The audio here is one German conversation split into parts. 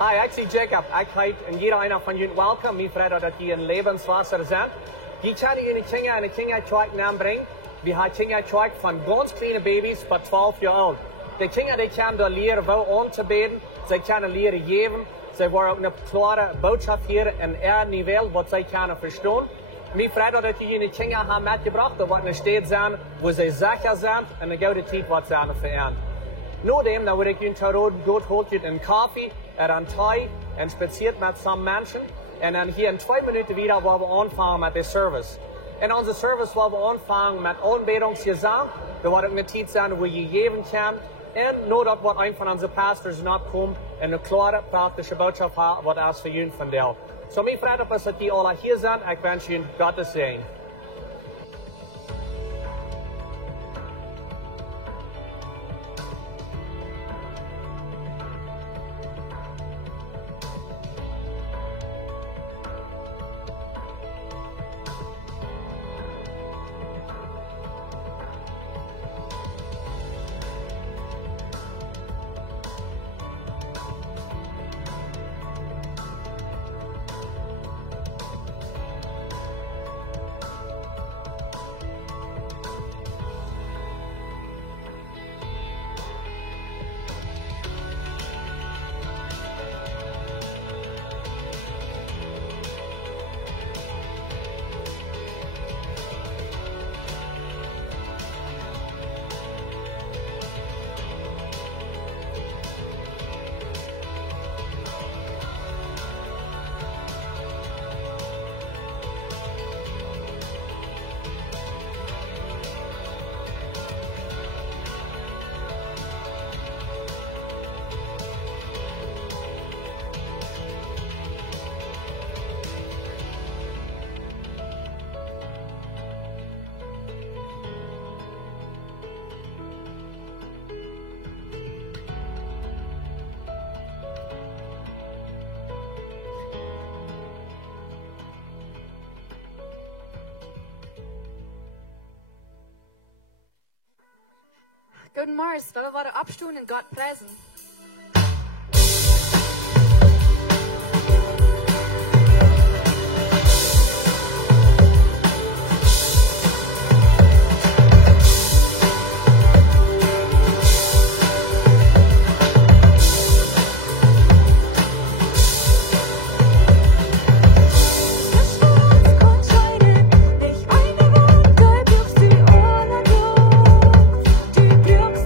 Hi, ik zie Jacob. Ik heet en jeder einer van jullie welkom. Mijn vrienden dat jullie in levenswasser zijn. Die gaan jullie kinderen en de kindertreik nambrengen. We hebben kindertreik van ganz kleine baby's tot 12 jaar oud. De kinderen die kunnen daar leren wel aan te beden. Ze kunnen leren geven. Ze worden ook een klare boodschap hier in er niveau wat zij kunnen verstaan. Mijn vrienden dat jullie kinderen hebben metgebracht. Dat wordt een stad zijn waar ze zeker zijn en een gouden tijd wat zijn voor Nadem, dan word ik jullie terug goed holt een koffie, een thee en spaziert met some mensen. En dan hier in 2 minuten wieder, waar we aanvangen met de service. In onze service, waar we aanvangen met aanbedingsgezang, er wordt ook een tijd zijn waar je geven kan. En nadat wordt een van onze pastors opkomt en een klare praktische boodschap heeft, wat als voor jullie vandeel. Zo, mijn vrienden, dat jullie alle hier zijn, ik wens jullie Gottes zegen. Guten Morgen, we worden opstoen en God prijzen. Du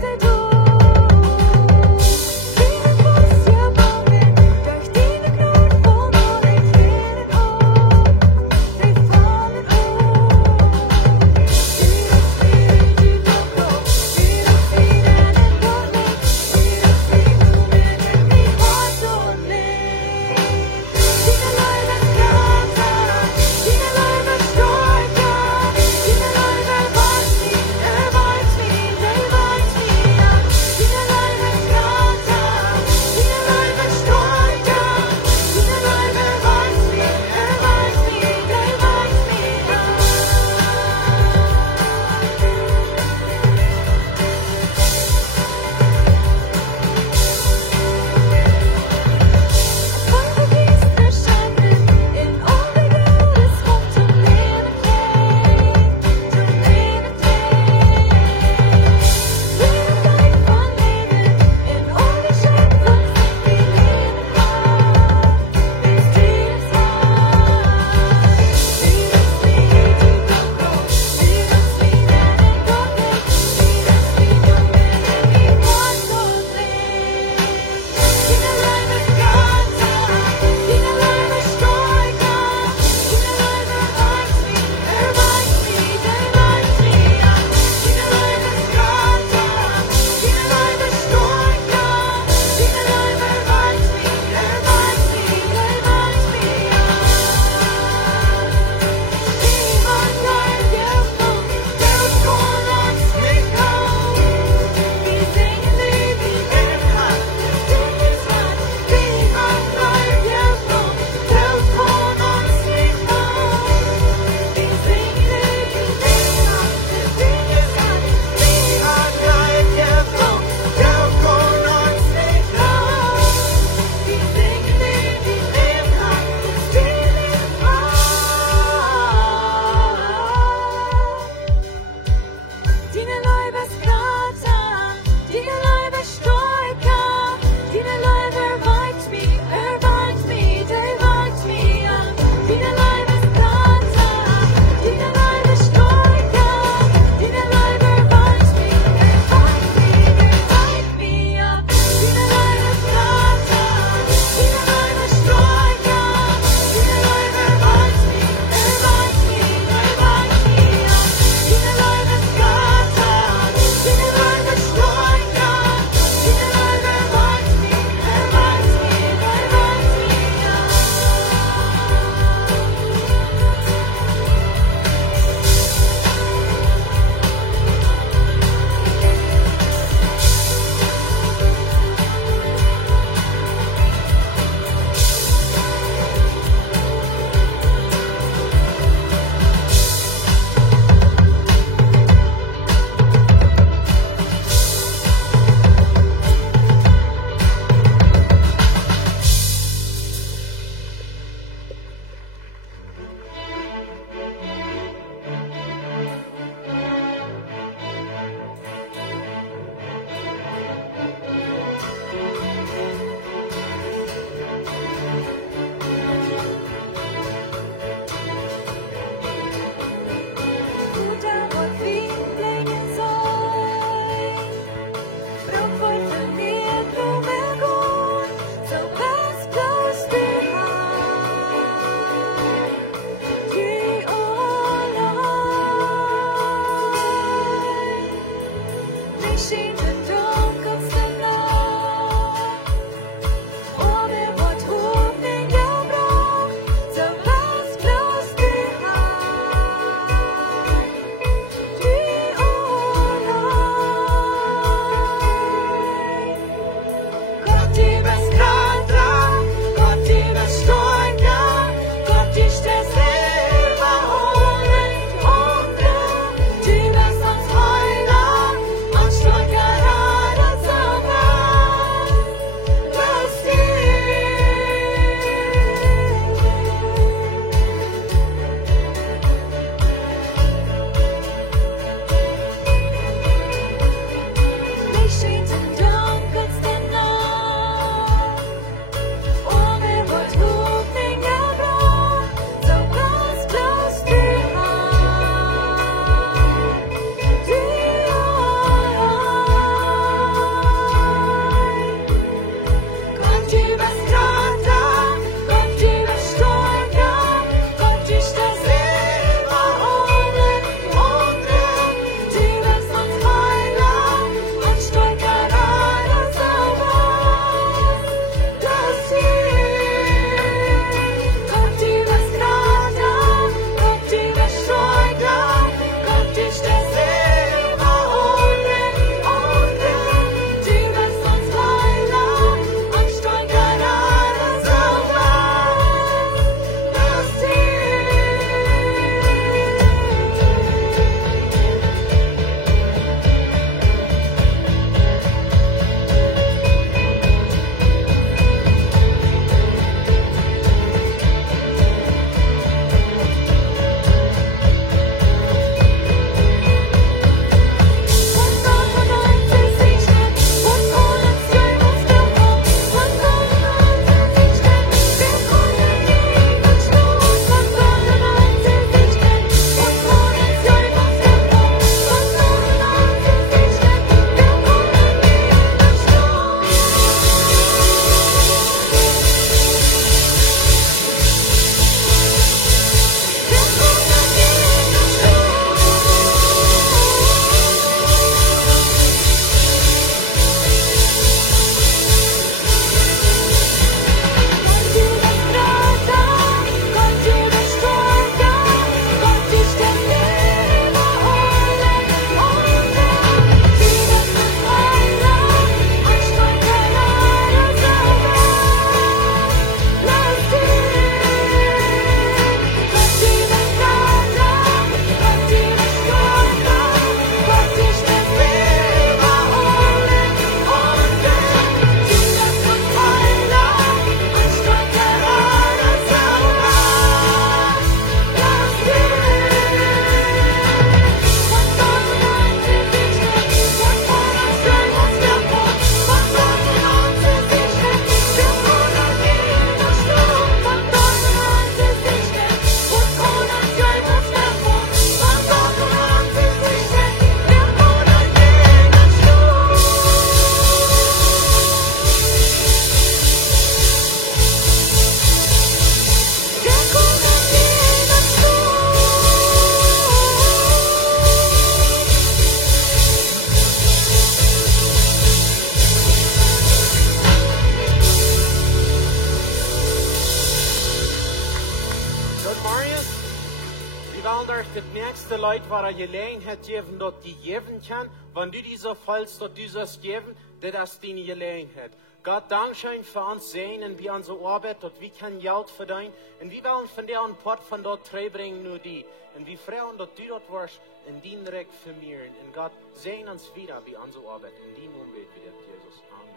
Leute waar je gelegenheid geven dat die geven kan, wenn du diese vollst, dat du das geben, das ist deine Gelegenheit. Gott, Dankeschön für uns sehen und wie unsere Arbeit, dass wir kein Geld verdienen. Und wir wollen von dir einen Pott von dort bringen, nur die. Und wir freuen, dass du dort warst, in dein Reich vermehren. Und Gott, sehen uns wieder, wie unsere Arbeit in deinem Umwelt wird, Jesus. Amen.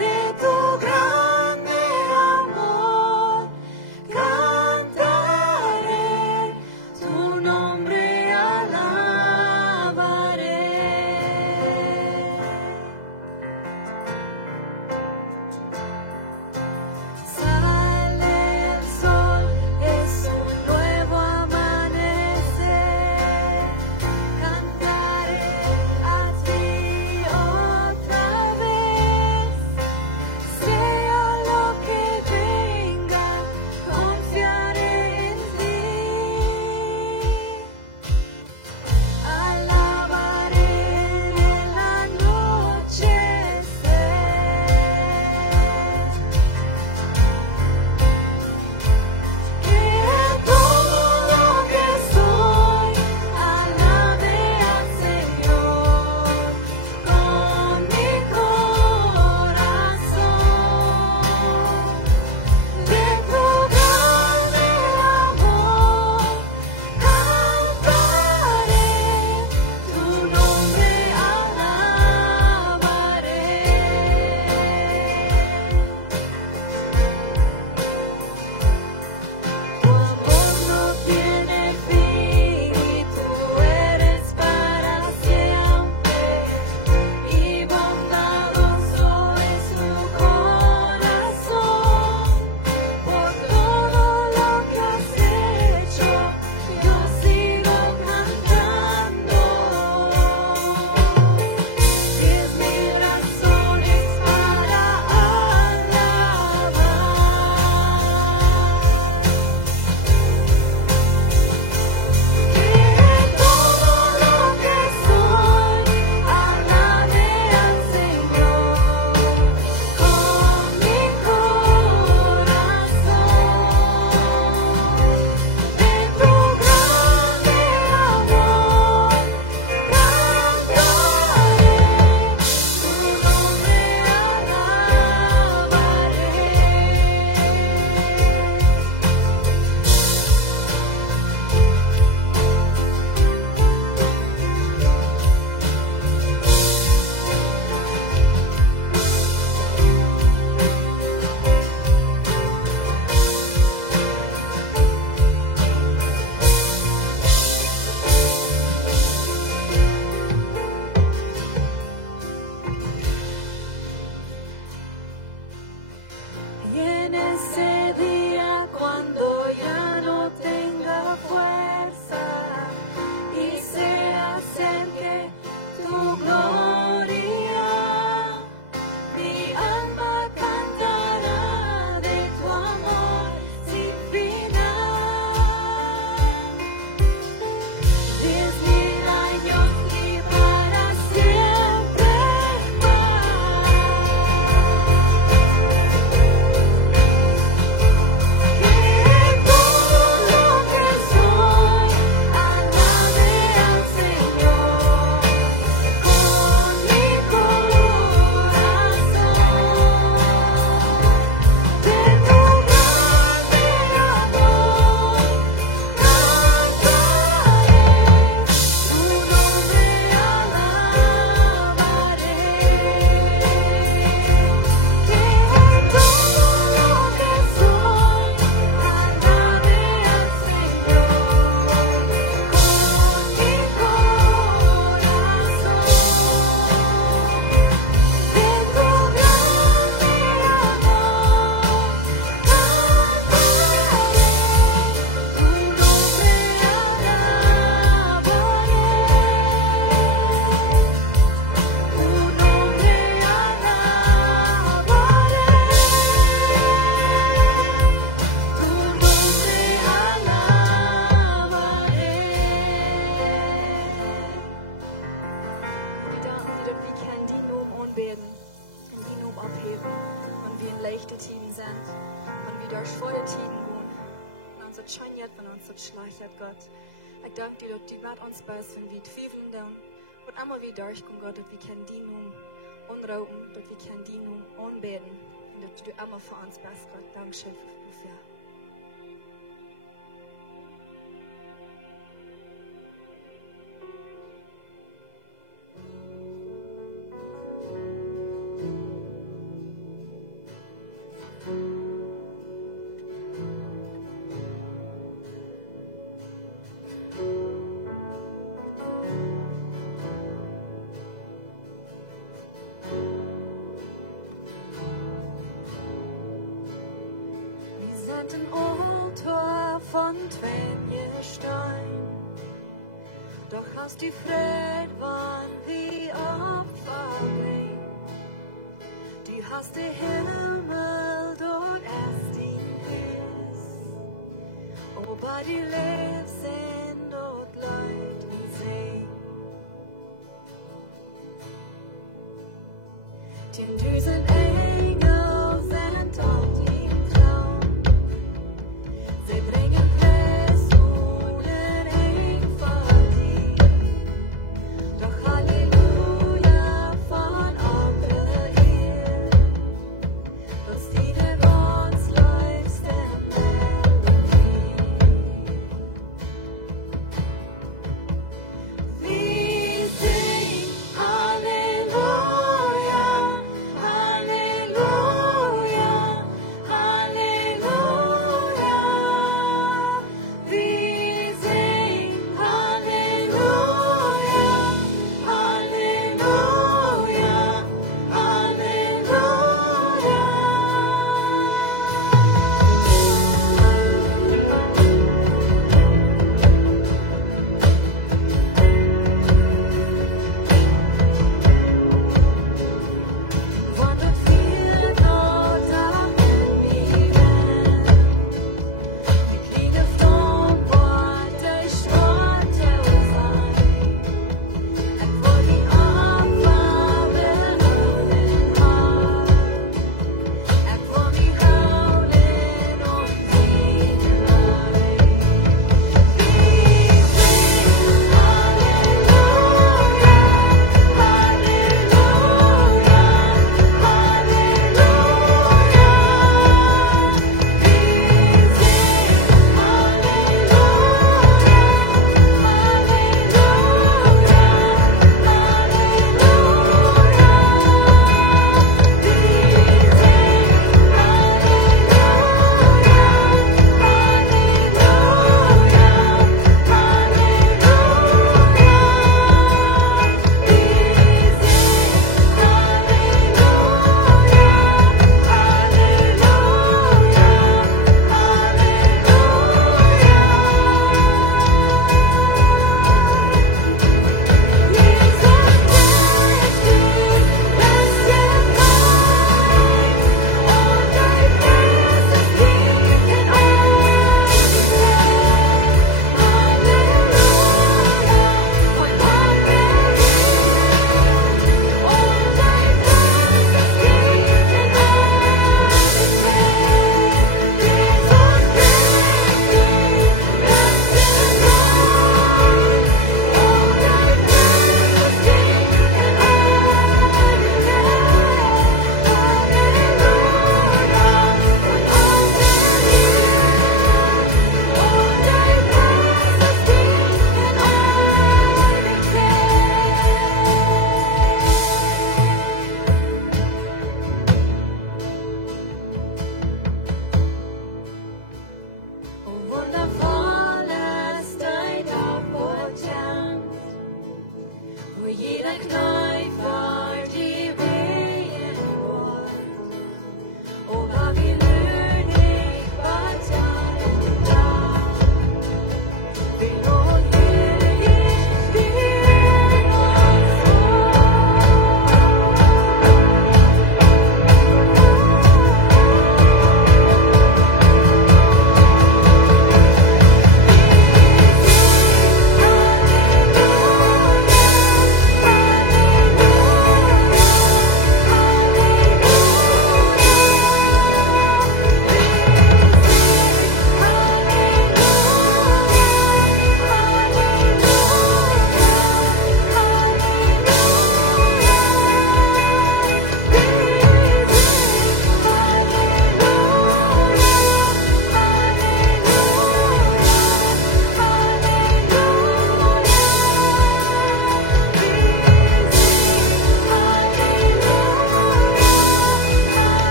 De tu grande anbeten, in die Namen abheben, wenn wir in leichten Tiden sind, wenn wir durch volle Tiden gehen, wenn uns das scheint, wenn uns das schleicht, Gott. Ich danke dir, dass du mit uns bist, wenn wir zweifeln dann, und einmal wieder durchkommen, Gott, dass wir kein die Namen anrauben, dass wir kein die Namen anbeten, und dass du immer für uns bist, Gott. Dankeschön dafür. Ein Altar von Stein, doch hast die Fried wann wie Opferring. Du hast den Himmel dort erst in Hies, aber die lebst sind dort Leid wie See. Den düsen Engel sind dort im Traum. Sie bringen Personen eng verdient, doch Halleluja von anderen Ehren, dass die der uns läufst Melodie. Wir singen Halleluja, Halleluja.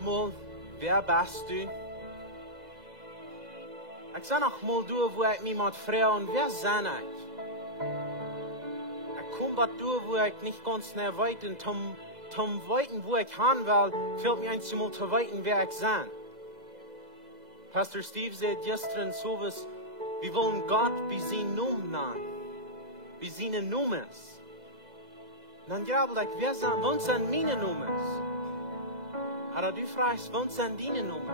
mal, wer bist du? Ich sag noch mal, du, wo ich mich mit Frauen, wer sind ich? Ich komme bei du, wo ich nicht ganz näher weit und zum Weiten, wo ich hin will, fehlt mir einmal zu weiten, wer ich bin. Pastor Steve sagt gestern sowas, wir wollen Gott bei seinem Namen nennen, bei seinen Namen. Dann glaube ich, wer sind, was sind meine Namen? Aber du fragst, was sind deine Namen?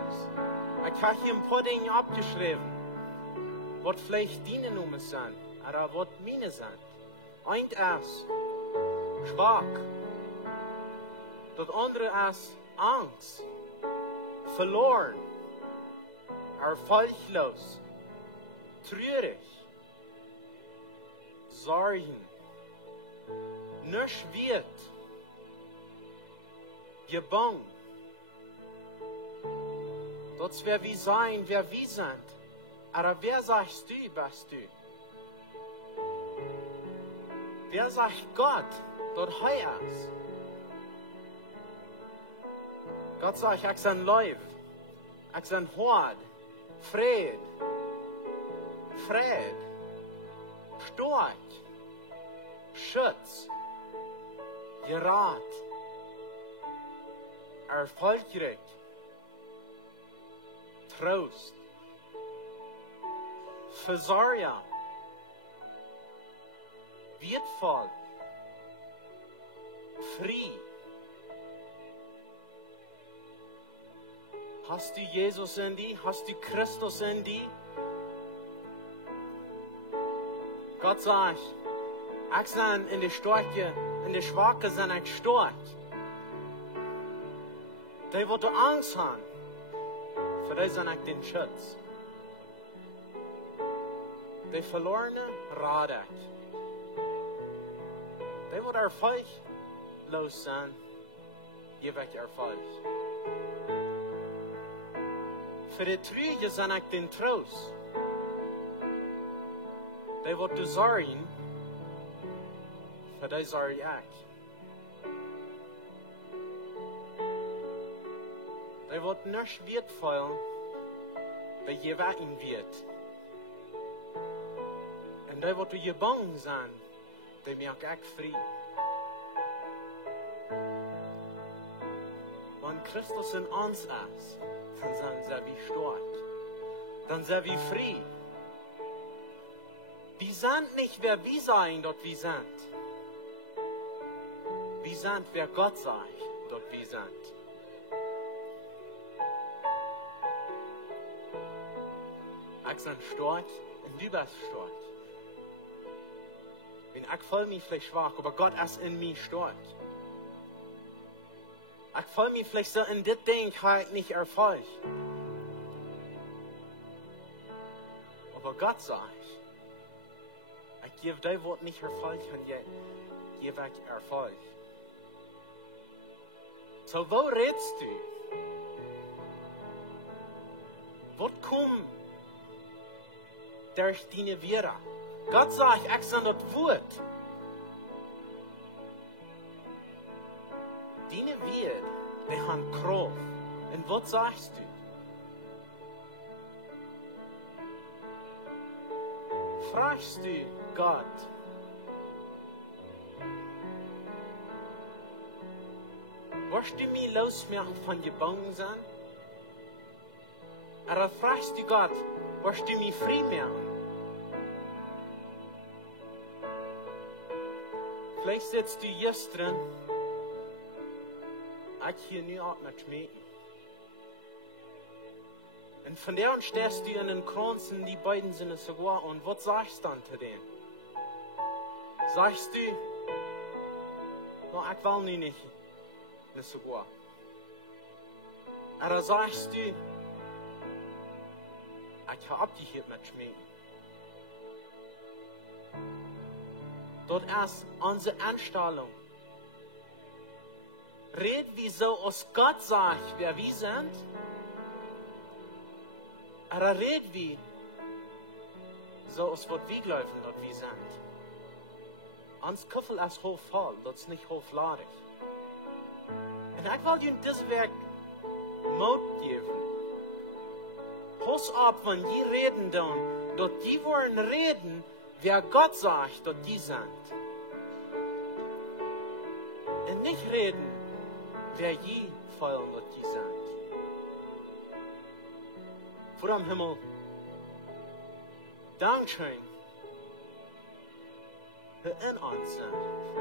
Ich habe hier ein paar Dinge abgeschrieben, was vielleicht deine Namen sind, oder was meine sind. Ein ist schwach, das andere ist Angst, verloren, erfolglos, traurig, Sorgen, nicht wird, gebannt. Das wer wir sein, wer wir sind. Aber wer sagst du, bist du? Wer sagt Gott, dort er ist? Gott sagt, ich bin Leib, ich bin Hort, Fried, Storch, Schutz, Gerat, erfolgreich, Trost, Versorger, wertvoll, Fried. Hast du Jesus in dir? Hast du Christus in dir? Gott sagt, ich bin in der Stärke, in der Schwache sind ich stark. Die, die Angst haben, für die sind ich den Schutz. Die Verlorene rate ich. Die, die erfolglos sind, gebe ich Erfolg. Für die Trüge sind ich den Trost. Die, die du sorgen, für die sorge ich. Die, die nicht wertvoll, die gewählt wird. Und die, die gebannt sind, die merken ich frei. Wenn Christus in uns ist, dann sind wir stark. Dann sind wir frei. Wir sind nicht, wer wir sein, dort wir sind. Wir sind, wer Gott sagt, dort wir sind. Ich bin stark und du bist stark. Wenn ich fühle mich vielleicht schwach, aber Gott ist in mir stark. Ich fühle mich vielleicht so in das Ding halt nicht Erfolg. Aber Gott sagt, ich gebe dir, was nicht Erfolg kann, gebe ich Erfolg. So, wo redest du? Was kommt durch deine Wehre? Gott sagt, ich bin das Wort. Deine Wehre, die haben Kraft. Und was sagst du? Fragst du Gott? Wirst du mich losmachen von gebannt sein? Oder fragst du Gott, wirst du mich frei machen? Vielleicht sitzt du jetzt drin, ich hier nie auch mit schmecken. Und von der an stehst du in den Kranzen, die beiden sind sogar, und was sagst du dann zu denen? Sagst du, no, ich will nicht sogar. Oder sagst du, ich habe abgehört mit schmecken. Dort ist unsere Anstellung. Red wie so, als Gott sagt, wer wir sind. Aber red wie so, als was wir glauben, dort wir sind. Uns Kuffel ist hoch voll, das ist nicht hochladig. Und ich will dir das Werk Mut geben. Pass ab, wenn die reden dann, dass die wollen reden, wer Gott sagt, dass die sind. Und nicht reden, wer je wollen, dass die sind. Vor dem Himmel, Dankeschön. Für in uns sind.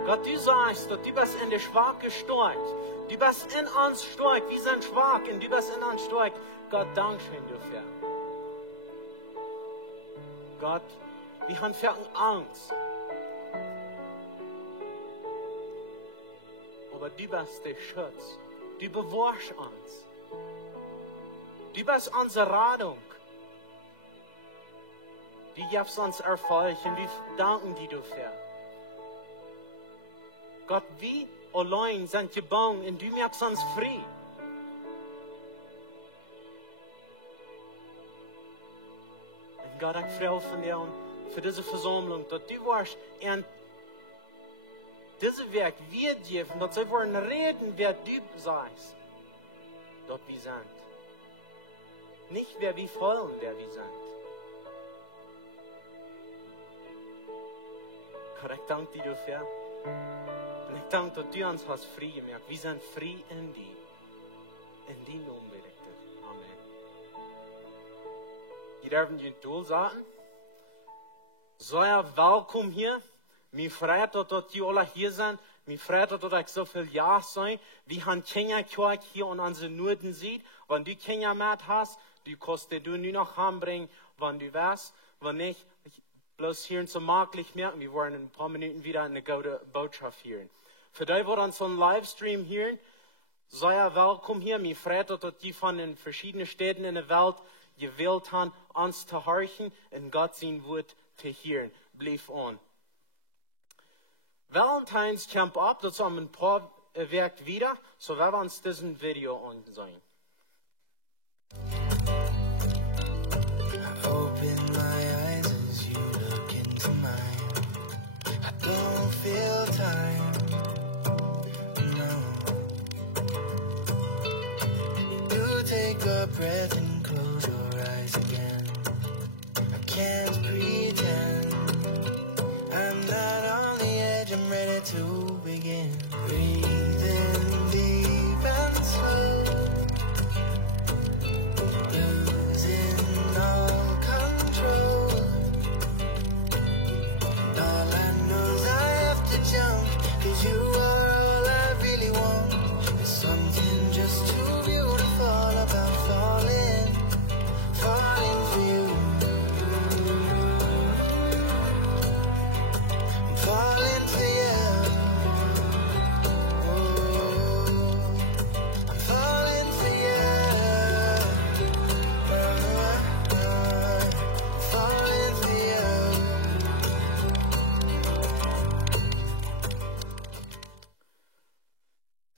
Gott, du sagst, dass du bist in der Schwache stark. Du bist in uns stark. Wir sind schwach und du bist in uns stark. Gott, Dankeschön dafür. Gott, wir haben viel Angst. Aber du bist der Schutz. Du bewahrst uns. Du bist unsere Rettung. Du gibst uns Erfolg und wir danken dir dafür. Gott, wir allein sind geboren und du machst uns frei. Und Gott, ich freue von dir für diese Versammlung, dass du warst und diese Werk wir geben, dass sie wollen reden, wer du sagst, dass wir sind. Nicht wer wir wollen, wer wir sind. Gott, ich danke dir dafür. Und ich danke, dass du uns hast frei gemacht. Wir sind frei in dir. In die Namen bete ich dir. Amen. Wir dürfen die Doel sagen. Sei willkommen hier. Mir freut, dass die alle hier sind. Mir freut, dass ich so viel Ja sein. Wir haben Kinder hier und unsere Norden sieht. Wenn du Kinder mit hast, du kannst du nur noch hembringen, wenn du weißt. Wenn nicht, bloß hier so maglich merken, wir wollen in ein paar Minuten wieder eine gute Botschaft hören. Für die, die uns einen Livestream hören, sei willkommen hier. Mir freut, dass die von den verschiedenen Städten in der Welt gewählt haben, uns zu horchen und Gott sein Wort zu hören. Bleib on. Valentines kommt ab, das haben ein paar Werk wieder, so werden wir uns diesen Video ansehen. Open my eyes as you look into mine. I don't feel time, no. You take a breath and close your eyes again. I can't pretend I'm not on the edge, I'm ready to begin. Breathing deep and slow, losing all control. And all I know is I have to jump, 'cause you are all I really want. There's something just too beautiful about falling for you. Falling for you. Oh, I'm falling for you. Falling for you.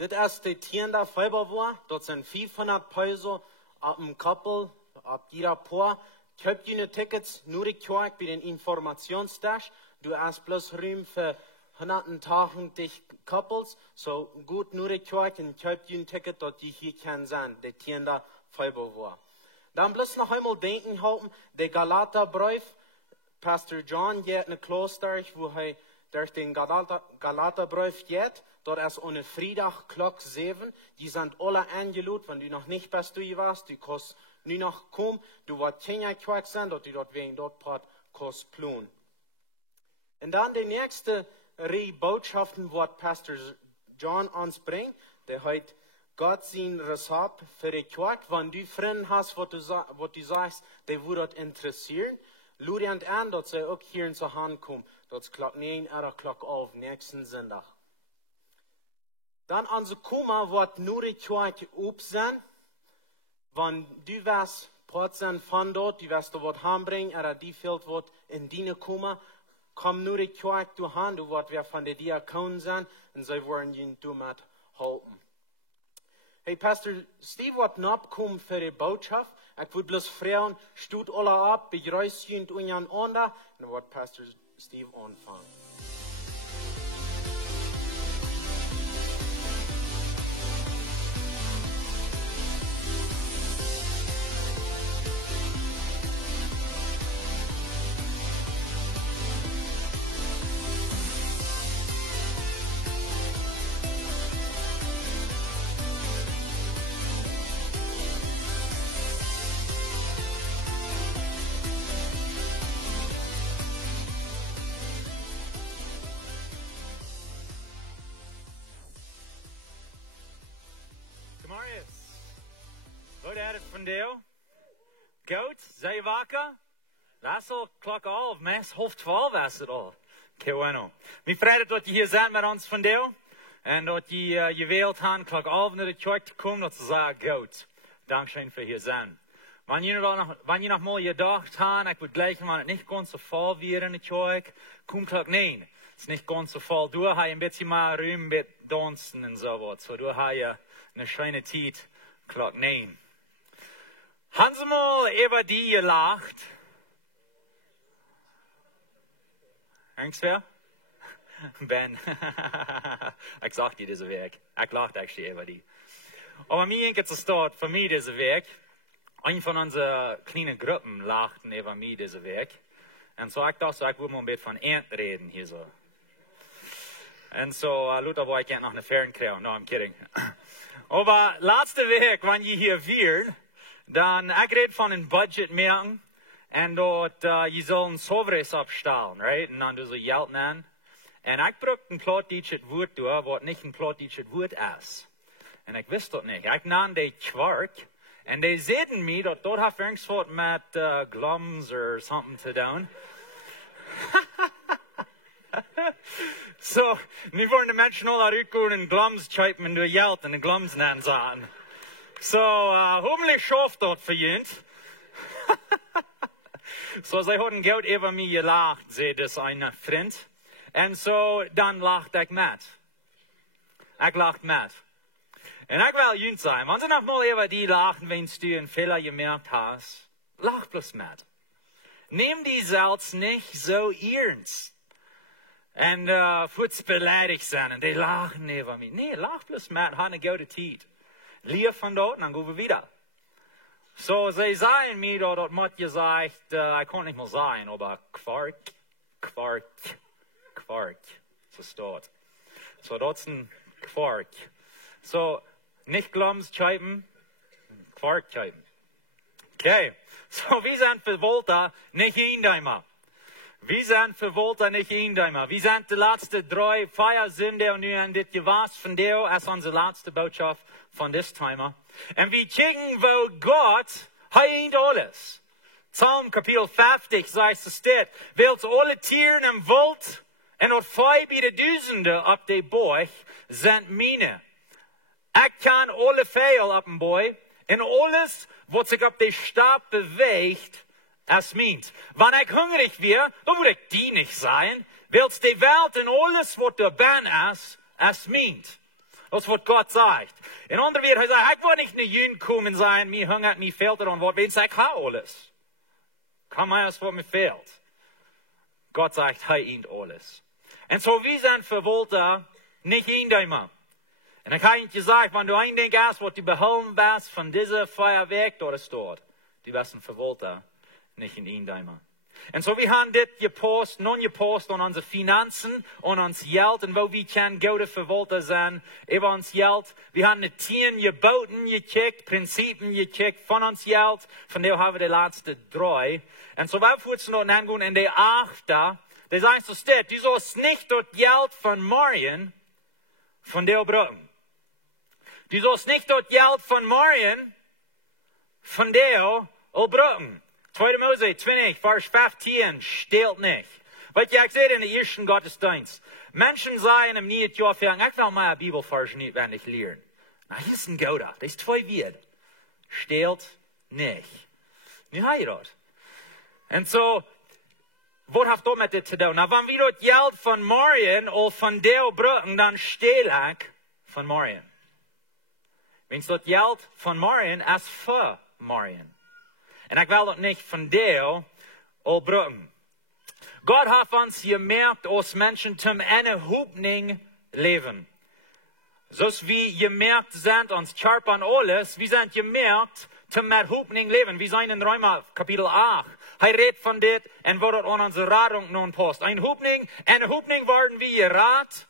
Das ist die 10. Februar, dort sind 500 Peso ab dem Couple, ab jeder Paar. Kauft ihr Tickets nur die Kirche bei den Informationsdash. Du hast bloß Raum für 100 Tage dich Couples, so gut nur die Kirche und kauft ihr ein Ticket, dort die hier kann sein, der 10. Februar. Dann bloß noch einmal denken halten, der Galaterbrief, Pastor John geht in ein Kloster, wo er durch den Galaterbrief geht. Dort ist ohne Freitag, Klock 7. Die sind alle eingeladen. Wenn du noch nicht bist, du warst, du kannst nur noch kommen. Du wirst Kinder Kirche sein, dort du dort wegen dort Part kannst planen. Und dann die nächste Reihe Botschaften, wird Pastor John uns bringt, der heute Gott sein Rezept für die Kirche. Wenn du Freunde hast, was du sagst, die würde das interessieren, lade ihn an, dass sie auch hier in zur Hand kommen. Das ist Klock 9 oder Klock 11, nächsten Sonntag. Dann unsere Kummer wird nur die Kirche up sein. Wenn du was Prozent von dort, die was du wird heimbringen, oder die fehlt wird in deine Kummer, komm nur die Kirche durch Hand, du wird wer von der Diakon sein, und sie wollen ihn damit halten. Hey, Pastor Steve wird noch kommen für die Botschaft. Ich würde bloß fragen, stut alle ab, begrüßt ihn untereinander, und dann wird Pastor Steve anfangen. von dir? Goed, zij wakker? Dat is al klok 11, mes, 11:30 is het al. Que bueno. Mi vrede dat je hier bent met ons van jou. En dat je gewild hebt klok 11 naar de kerk te komen, dat ze zeggen, goed. Dankzij voor hier zijn. Wanneer je nog mal gedacht hebt, ik wil gleich mal nicht ganz so voll weer in de kerk, kom klok 9. Het is niet ganz so voll. Du hast ein bisschen mal Ruhm mit dansen und so was. So, du hast eine schöne Zeit, klok 9. Haben Sie mal über die gelacht? Angst wer? Ben. Ich sag dir diese Weg. Ich lacht eigentlich über die. Aber mir geht es dort für mich diese Weg. Ein von unseren kleinen Gruppen lachten über mich diese Weg. Und so ich dachte, ich würde mal ein bisschen von Ernten reden hier so. Und so, Luther war ich noch eine Fernkreis. No, I'm kidding. Aber letzte Weg, wenn ihr hier wärt, dann ich rede von einem Budget merken. Und dort, je soll ein Sovres abstellen, right? Und dann du so Geld nennen. Und ich brauche ein plattdeutsches Wort durch, was nicht ein plattdeutsches Wort ist. Und ich wusste das nicht. Ich nannte die Quark. Und die sehen mir, dass dort hat irgendwas mit Glums oder something zu tun. So, nu worden de mensen al uitkomen en Glums chuipen en door Geld en de Glums nennen ze aan. So, hoffentlich schafft dat voor jent. So, sie hatten Geld über mich gelacht, zei das eine Freund. Und so, dann lacht ich mit. Ich lacht mit. Und ich will jüngst sein, wenn sie noch mal über die lachen, wenn du einen Fehler gemerkt hast, lach bloß mit. Nimm die selbst nicht so ernst. Und fürs beleidigt sein, und die lachen über mich. Nee, lach bloß mit, hab eine gute Zeit. Lief von dort, und dann gehen wir wieder. So, sie sagen mir, dass Mott gesagt, ich kann nicht mal sagen, aber Quark. So steht. So, das ist ein Quark. So, nicht Glums schreiben, Quark schreiben. Okay. So, wir sind für Volta nicht Indheimer. Wir sind für Volta nicht Indheimer. Wir sind die letzten 3 Feiersünde und wir haben das gewusst von dir als unsere letzte Botschaft von diesem Timer. Und wir checken, wo Gott heint alles. Psalm Kapitel 50 sagt es steht, wilt alle Tieren im Wald en ook 5.000 op de boog zijn mine. Ik kan alle veel op een boog en alles wat zich op de stap beweegt, als meent. Wanneer ik hongerig weer, dan moet ik dienig zijn, wilt de wereld en alles wat er ben is, als meent. Dat is wat God zegt. In andere woorden, hij zegt, ik wil niet naar jullie komen zijn, mij hungert, mij fehlt er aan wat wens, ik ga alles. Kom maar eens wat me fehlt. Gott sagt, hij eent alles. En zo, wir sind für Volta nicht Indheimer. Und ich habe gesagt, wenn du ein Ding hast, was du behalten bist von dieser Feuerwerk, dort ist dort. Die besten für Volta nicht in Indheimer. Und so, wir haben das gepostet, non gepostet an unsere Finanzen und uns Geld und wo wir können gute für Volta sein, über uns Geld. Wir haben die Tieren geboten, gecheckt, Prinzipien gecheckt von uns Geld, von der haben wir die letzten 3. Und so, wir fuhren noch hingehen in der 8. Das heißt, so steht, du sollst nicht das Geld von Marien von der brauchen. Du sollst nicht das Geld von Marien von der brauchen. 2. Mose 20, Vers 15, stehlt nicht. Wat ich sehe in der ersten Gottesdienst. Menschen sagen im neuen Jahr, ich will mal eine Bibelvers nicht wendig lernen. Na, hier ist ein Gouda, das ist 2 Wörter. Stehlt nicht. Nu habe ich das. Und so, wat heeft dat met dit te doen? Nou, wenn wir das Geld von Marien of von der brauchen, dann stehl ich von Marien. Wenn das Geld von Marien ist für Marien. Und ich will das nicht von der brauchen. Gott hat uns gemerkt, als Menschen zum eine Hoffnung leben. So wie gemerkt sind, uns schaffen alles, wir sind gemerkt, zum mit Hoffnung leben. Wir sind in Römer Kapitel 8. Hij redt van dit en wat het aan onze radung nun passt. Eine Hoffnung worden wir gerat,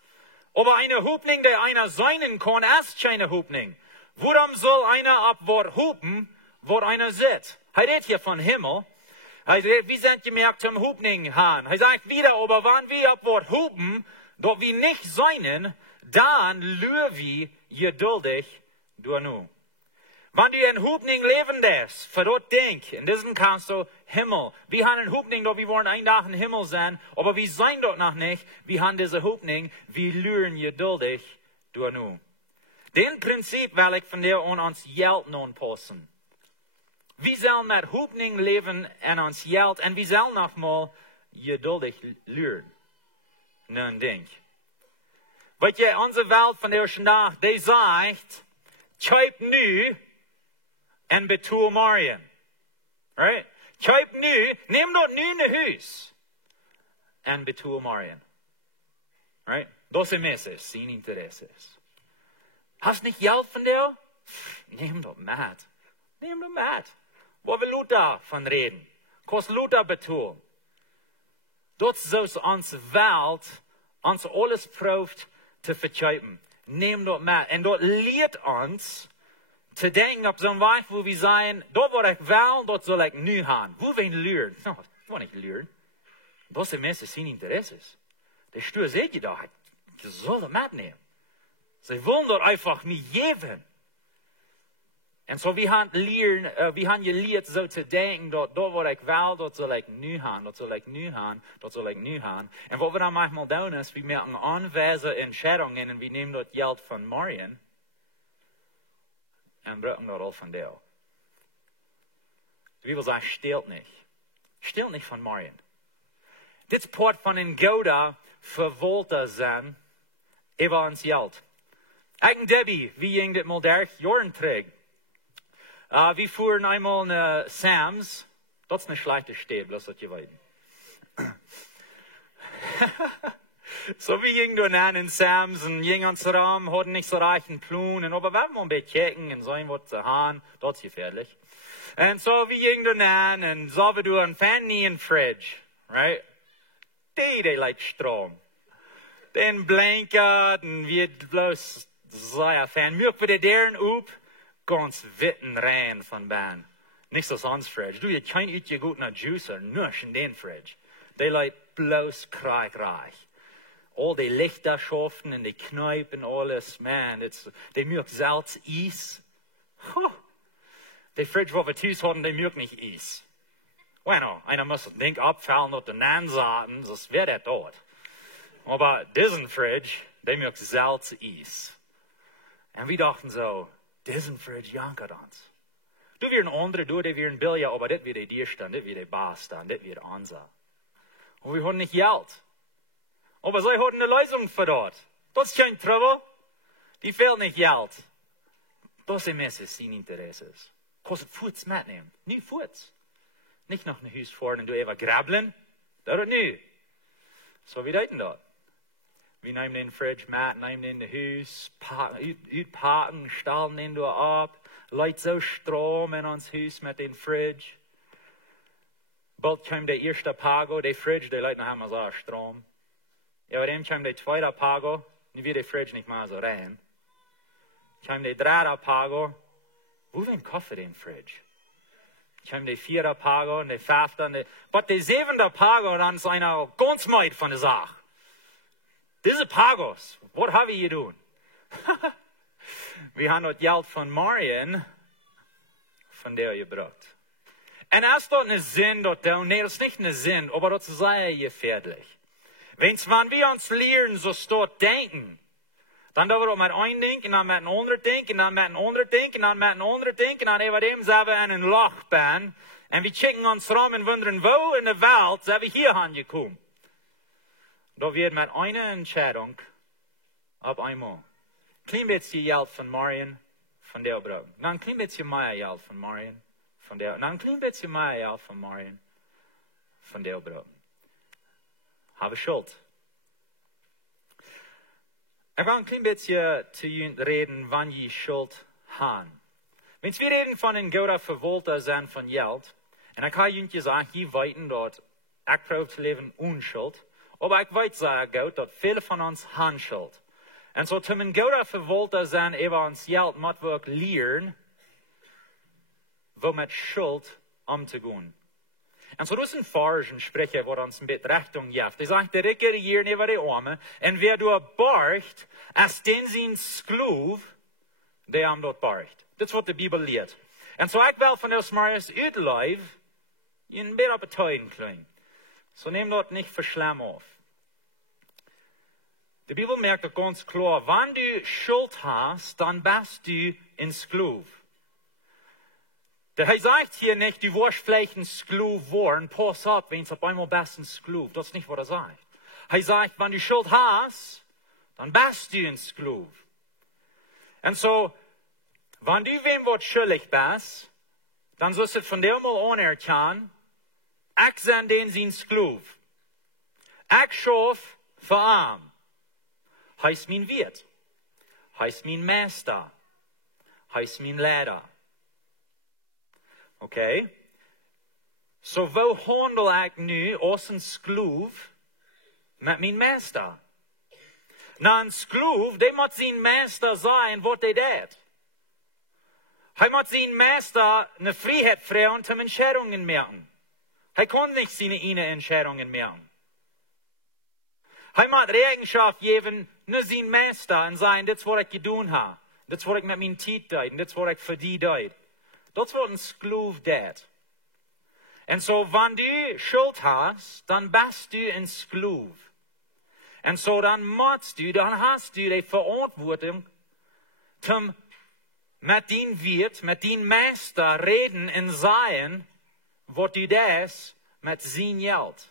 aber eine Hoffnung, die einer sein kann, ist keine Hoffnung. Warum soll einer ab wat hopen, wat einer sitzt? Hij redt hier von Himmel. Hij redt, wir sind gemerkt zum Hoffnung haben. Hij sagt wieder, aber wenn wir ab wat hopen, dat wir nicht sein, dann lügen wir geduldig durch nu. Wenn du in Hupning leben lässt, für dort denk, in diesem kannst du Himmel. Wir haben in Hupning, dort wir wollen ein Tag im Himmel sein, aber wir sein dort noch nicht. Wir haben diese Hupning, wir lernen geduldig durch nu. Den Prinzip will ich von dir an uns Geld nun passen. Wir sollen mit Hupning leben an uns Geld und wir sollen noch mal geduldig lernen. Nun denk. Weet je, onze Welt van deze dag, die zegt, kijk nu en betoel morgen. Right? Kijk nu, neem dat nu naar huis en betoel morgen. Right? Dat is mensen, zijn interesses. Hast niet geld van jou? Neem dat met. Neem dat met. Wat wil Luther van reden? Kost Luther betoel. Dat is zoals onze Welt, ons alles proeft te verkaufen. Neem dat met. En dat leert ons te denken op zo'n weg waar we zijn, dat wat ik wil, dat zal ik nu gaan. Hoe wil je leren? Nou, dat wil ik leren. Dat zijn mensen zijn interesses. De stuur zegt je daar, je zal dat metnemen. Ze willen dat einfach niet geven. En zo, we gaan geleerd zo te denken, dat wat ik wil, dat zal ik nu gaan, dat zal ik nu gaan, dat zal ik nu gaan. En wat we dan manchmal doen is, we maken aanwijzen entscheidungen en we nemen dat geld van morgen en gebruiken dat al van deel. De Bibel zegt, steelt niet. Steelt niet van morgen. Dit is part van een Gouda verwolter zijn over ons geld. Ik en Debbie, wie ging dit mal 30 Jahre terug. Wir fuhren einmal nach Sam's. Das ist eine schlechte Städte, bloß dass ihr weißt. So, wir gingen dann in Sam's und gingen uns rum, hatten nicht so reichen Plunen, aber wir haben ein bisschen checken und sehen, was zu haben. Das ist gefährlich. Und so, wir gingen dann und so, wir durch ein Fan nie in Fridge, right? Die like Strom. Den Blanket und wir bloß so ein Fan. Mir für deren up. Ganz witten rein van ban. Niet zoals ons fridge. Doe je geen eetje goed naar juicer, nush in den fridge. Die leidt bloos krijgreich. Al die lichterschaften en die knijpen alles, man, die mögt zelfs ijs. Die fridge waar we thuis hadden, die mögt niet ijs. Bueno, einer muss das Ding abfallen und den ansaten, sonst wäre der tot. Aber diesen fridge, die mögt zelfs ijs. En we dachten so, diesen Fridge jankert ons. Du weer een andere, du weer een bilje, aber dit weer de dierstand, dit weer de baasstand, dit weer onze. Und wir haben nicht Geld. Aber sie haben eine Lösung für dort. Das ist kein Trouble. Die fehlt nicht Geld. Das sind Menschen, sind Interesses. Kostet Fuß mitnehmen. Nicht Fuß. Nicht noch ein Haus fahren und du einfach grabbeln. Das ist nicht. So wie deuten dort. Wir nehmen den Fridge mit, nehmen den Haus, utpacken, stellen den da ab, leit so Strom in uns Haus mit dem Fridge. Bald kommt der erste Pago, der Fridge, der leit noch einmal so Strom. Ja, aber dann kommt der zweite Pago, dann wird der Fridge nicht mal so rein. Kommt der dritte Pago, wo will ein Kaffee den Fridge? Kommt der vierte Pago und der fünfte, aber der siebente Pago, dann ist einer ganz meid von der Sache. Diese Pagos, was haben wir getan? Wir haben das Geld von Marion, von der gebracht. Und als das eine Sinn dort tun, nee, das ist nicht eine Sinn, aber das ist sehr gefährlich. Wenn wir uns lernen, so dort denken, dann da wir auch mit ein denken, dann mit ein anderer denken, dann mit ein anderer denken, dann mit ein anderer denken, dann über dem sind wir in ein Loch bin, und wir checken uns rum und wundern, wo in der Welt sind wir hier angekommen. Da wird mit einer Entscheidung auf einmal. Klein bisschen Geld von Marion, von der brauchen. Dann klein bisschen mehr Geld von Marion, von der. Dann klein bisschen mehr Geld von Marion, von der brauchen. Habe Schuld. Ich will ein klein bisschen zu Ihnen reden, wann Sie Schuld haben. Wenn wir reden von einem Gouda verwolter sein von Geld, und dann kann ich Ihnen sagen, hier weiten dort, ich probiere zu leben unschuld. Aber ich weiß sehr gut, dass viele von uns haben Schuld. Und so, zum ein Gouda verwolter sein, über uns Geld, muss wir lernen, mit Schuld umzugehen. Und so, das sind Forschen Sprüche, wo uns mit Richtung gibt. Die sagen, die regieren über die Arme, und wer du barcht, als den sie Sklav, der am dort barcht. Das ist, was die Bibel lehrt. Und so, ich will von uns mal uitleven, je een beetje betuigen klein. So, neem dat nicht für schlimm auf. Die Bibel merkt doch ganz klar, wenn du Schuld hast, dann bist du ein Sklav. Er sagt hier nicht, du wirst vielleicht ein Sklav worden, pass auf, wenn es auf einmal bist ein Sklav. Das ist nicht, was er sagt. Er sagt, wenn du Schuld hast, dann bist du ein Sklav. Und so, wenn du wem was schuldig bist, dann sollst du von dem mal anerkennen, ich bin den sein Sklav. Ich schaff für ihn. Heißt mein Wirt. Heißt mein Meister. Heißt mein Lehrer. Okay? So, wo handel ich nu als een Sklav met mijn Meister? Na, een Sklav, die moet zijn Meister zijn wat hij deed. Hij moet zijn Meister eine Freiheit freien zum Entscheidungen merken. Hij kon nicht seine eigenen Entscheidungen merken. Hij moet Rechenschaft geben, nur sein Meister und sagen, das was ich getan habe. Das was ich mit meinem Zeit deed. Das was ich für die deed. Das was ein Sklav deed. Und so, wenn du Schuld hast, dann bist du ein Sklav. Und so, dann hast du die Verantwortung, zum mit deinem Wirt, mit deinem Meister reden und sagen, was du das mit sein Geld.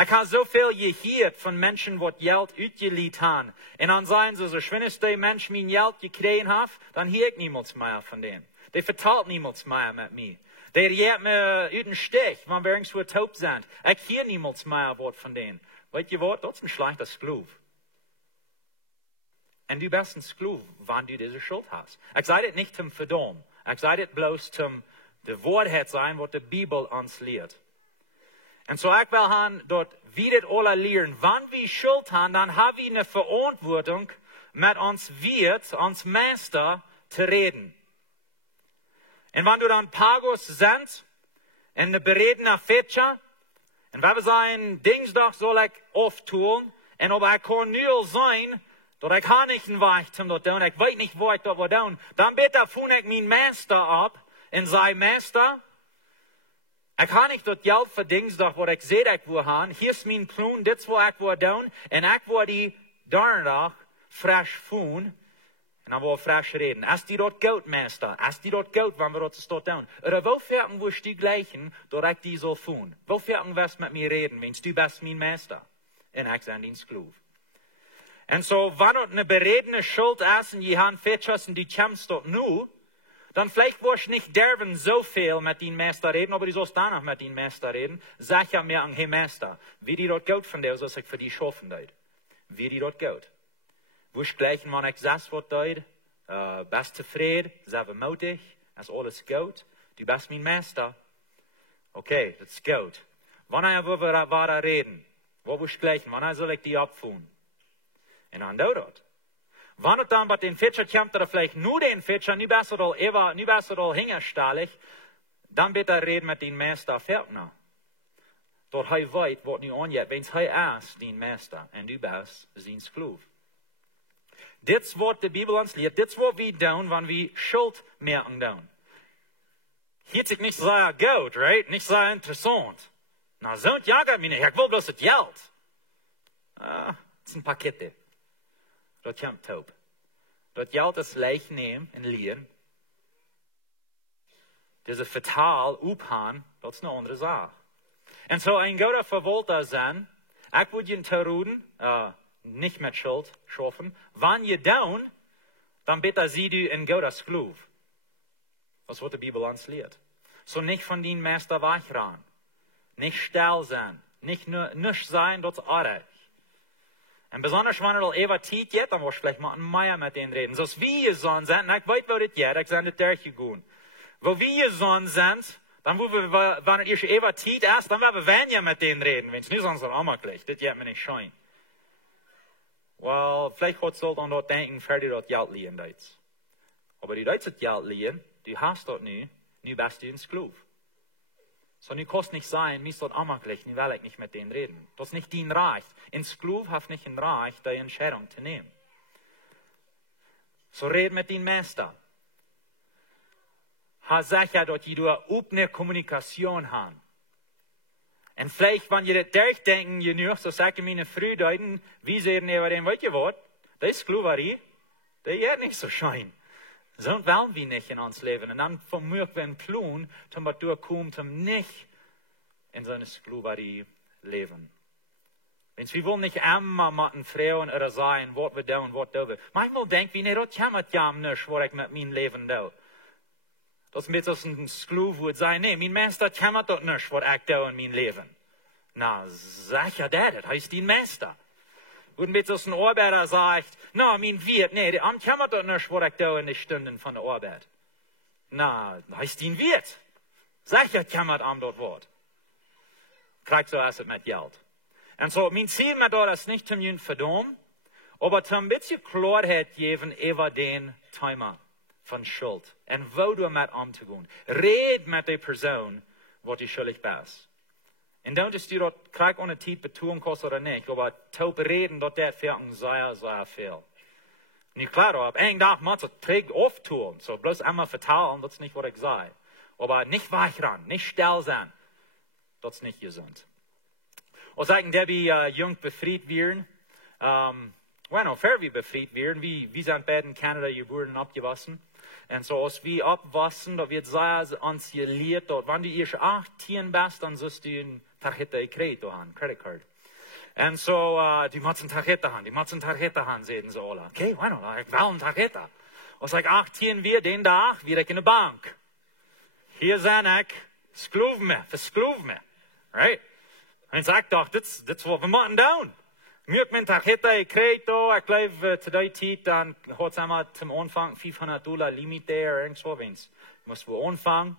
Ich habe so viel gehört von Menschen, die Geld ausgeliehen haben. Und dann sagen sie, so wenn der Mensch mein Geld gekriegt hat, dann hier ich niemals mehr von denen. Die vertelt niemals mehr mit mir. Die rät mir aus dem Stich, wenn wir irgendwo taub sind. Ich höre niemals mehr Wort von denen. Weißt du was? Das ist ein schlechter Sklav. Und du bist ein Sklav, wenn du diese Schuld hast. Ich sage das nicht zum Verdammen. Ich sage das bloß zum die Wahrheit sein, was die Bibel uns lehrt. Und so ich will haben, dort wieder alle lernen, wenn wir Schuld haben, dann haben wir eine Verantwortung, mit uns Wirt, uns Meister zu reden. Und wenn du dann Pagos sind, in eine Bereden nach Fetscha, und wenn wir sagen, Dienstag soll ich oft tun, und ob ich kann nur sein, dass ich habe nicht einen Weg zum dort tun, ich weiß nicht, wo ich dort tun, dann bitte fuhr ich meinen Meister ab, und sei Meister, ich habe nicht das Geld für Dienstag, wo ich sehe, ich will haben, hier ist mein Plan, das wo ich will tun, und ich will die Donnerstag frisch fuhren, und dann will ich frisch reden. Ist die dort gut, Meister? Ist die dort gut, wenn wir dort tun? Oder wofür wirst du gleichen, dass ich die soll fuhren? Wofür wirst du mit mir reden, wenn du bist mein Meister? Und ich bin dein Sklav. Und so, wenn dort eine beredene Schuld ist, und die haben Fetschers, und die kommst dort nur, dann vielleicht wirst du nicht derben so viel mit deinem Meister reden, aber du sollst danach mit deinem Meister reden. Sag ja mir an, hey Meister, wie die dort gut von dir, soll ich für die schaffen deid. Wie die dort gut. Wirst gleich, wenn ich das Wort deid, bist zufrieden, selber mutig, ist alles gut. Du bist mein Meister. Okay, das ist gut. Wann wir weiter reden, wo wirst gleich, wann soll ich die abfuhren? Und dann dort. Wenn du dann bei den Fetscher kommt, oder vielleicht nur den Fetscher, nie besser all hingerstallig, dann bitte reden mit den Meister Pferdner. Dort er weit, was nicht angeht, wenn er ist, den Meister, und du bist sein Sklav. Das ist, was die Bibel uns lehrt, das ist, was wir tun, wenn wir Schuld merken tun. Hört sich nicht sehr gut, right? Nicht sehr interessant. Na, so jagt mich nicht, ich will bloß das Geld. Das sind Pakete. Dat komt taub. Dat Geld das leicht nehmen und leeren. Diese fatal uphaan, dat is een andere Sache. Und so ein guter Verwalter sein, ich würde ihn teruden, nicht mit Schuld schaffen. Wenn ihr down, dann bitte sie du ein guter Sklav. Das ist, was die Bibel uns lehrt. So nicht von den Meister wegrennen. Nicht still sein. Nicht sein, das ist arg. Und besonders, wenn er Eva Zeit geht, dann wirst du vielleicht mal mehr mit denen reden. So wie ihr Sohn sind, ich weiß, wo das geht, ich sage das durchgegangen. Wo wir Sohn sind, dann, wenn ihr Eva Zeit ist, dann werden wir ja mit denen reden. Wenn es nicht sonst auch mal gleich, das geht mir nicht schein. Well, vielleicht hat es dann dort denken, für die dort Geld liehen, das. Aber die Leute Geld liehen, die hast dort nie, nu bist du ein Sklav. So, nu kannst nicht sein, mir ist dort auch gleich, nu will ich nicht mit denen reden. Das ist nicht dein Recht. Ein Sklav hat nicht ein Recht, die Entscheidung zu nehmen. So red mit deinem Meister. hat sicher, dass die offene Kommunikation haben. Und vielleicht, wenn ihr das durchdenken, genug, so sagen meine Frühdeuten, wie sehen über den, weißt du was? Das ist Sklaverei. Das ist nicht so schön. So wollen wir nicht in uns leben. Und dann vermögen wir einen Plan, dass wir durchkommen, um nicht in so einer Sklaverei leben. Wenn wir wollen nicht immer mit den Frauen oder sein, was wir tun und was tun wir. Manchmal denken wir, nee, das kommt ja nicht, was ich mit meinem Leben tue. Das ist mit so ein Sklav würde sein, nee, mein Meister kommt das nicht, was ich tue in meinem Leben. Na, sicher das heißt dein Meister. Und mit so einem Arbeiter sagt, na, mein Wirt, nee, der kommt das nicht, was ich tue in den Stunden von der Arbeit. Na, heißt dein Wirt. Sicher kommt am dort Wort. Kriegt so ist es mit Geld. Und so, mein Ziel mit das ist nicht zum Jüngsten verdammen, aber zum ein bisschen Klarheit geben über den Thema von Schuld. Und wo du mit umzugehen. Red mit der Person, was du schuldig bist. Und dann ist du dort, krieg ohne Zeit betonen kannst oder nicht, aber taub reden, dass der für ein sehr, sehr viel. Nicht klar, aber einen Tag mal so trägt oft tun, so bloß einmal verteilen, das ist nicht, was ich sage. Aber nicht weich ran, nicht still sein, das ist nicht gesund. Und sagen, der wie jung befreit werden, bueno, fair wie befreit werden, wie sind beide in Kanada geboren und abgewassen. Und so, als wir abwassen, da wird sehr uns gelehrt, dass wenn du erst 18 bist, dann sollst du eine Tarjeta gekriegt haben, Credit Card. Und so, die müssen eine Tarjeta haben, sagen sie alle. Okay, bueno, ich will eine Tarjeta. Als ich 18 wird, den Tag, wieder in der Bank. Hier sind ich, verskluv me, right? En så ik dacht, dit is wat we moeten doen. Nu heb ik mijn tarjeta gekregen, ik geloof te die tijd, dan had ze maar zum Anfang $500 limiteer, irgendwo wens. Moesten we aanvangen.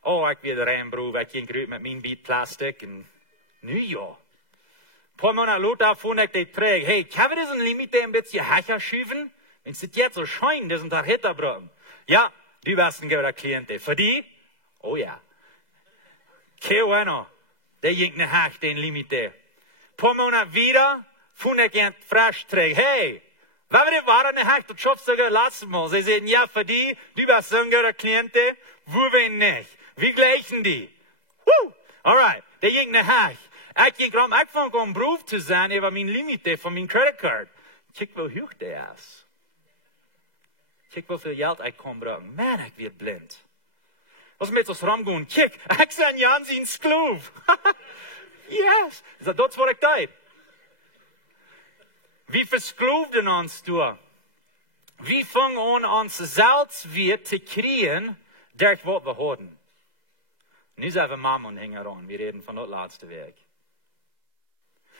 Oh, ik weer reinbroek, ik ging eruit met mijn bit plastic, en nu ja. Een paar Monate later vond ik die terug. Hey, kan we deze limiteer een beetje hacher schuiven? Wenn es jetzt so scheint, diesen tarjeta brauchen. Ja, du warst ein guter Klient. Für die? Oh ja. Que bueno. Der ging nicht hack, den Limite. Paar Monate wieder, fand ich jemand frisch trägt. Hey, wenn wir die Ware nicht hack, das schaffst du letztes Mal. Sie sagen, ja, für die, du warst so ein guter Klient, wo wir nicht. Wie gleichen die? Alright, der ging nicht hack. Ich glaube, ich fange an, Beruf zu sein über mein Limite von meinem Credit Card. Kijk wie hoch der ist. Kijk wie viel Geld ich kann brauchen. Man, ich werde blind. Was met ons ramgoen? Kijk, ik ben Jan zijn sklaaf. Yes, dat is wat ik deed. Wie versklaafden ons door? Wie vangen aan ons zelfs weer te creëren door wat we hadden? Nu zijn we mammon hingen aan. We reden van dat laatste werk.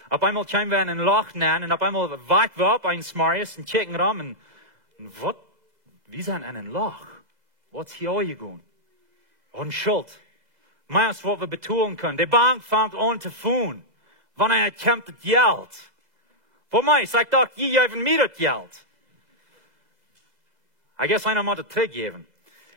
Op einmal komen we in een lacht neer en op einmal wachten we op een smarjes en checken ram en wat? Wie zijn in een lach? Wat is hier gegaan? Und Schuld. Meist, was wir betonen können. Die Bank fängt an zu fahren. Wenn er kommt das Geld. Wo meist, ich dachte, die geben mir das Geld. Ich guess einer muss das zurückgeben.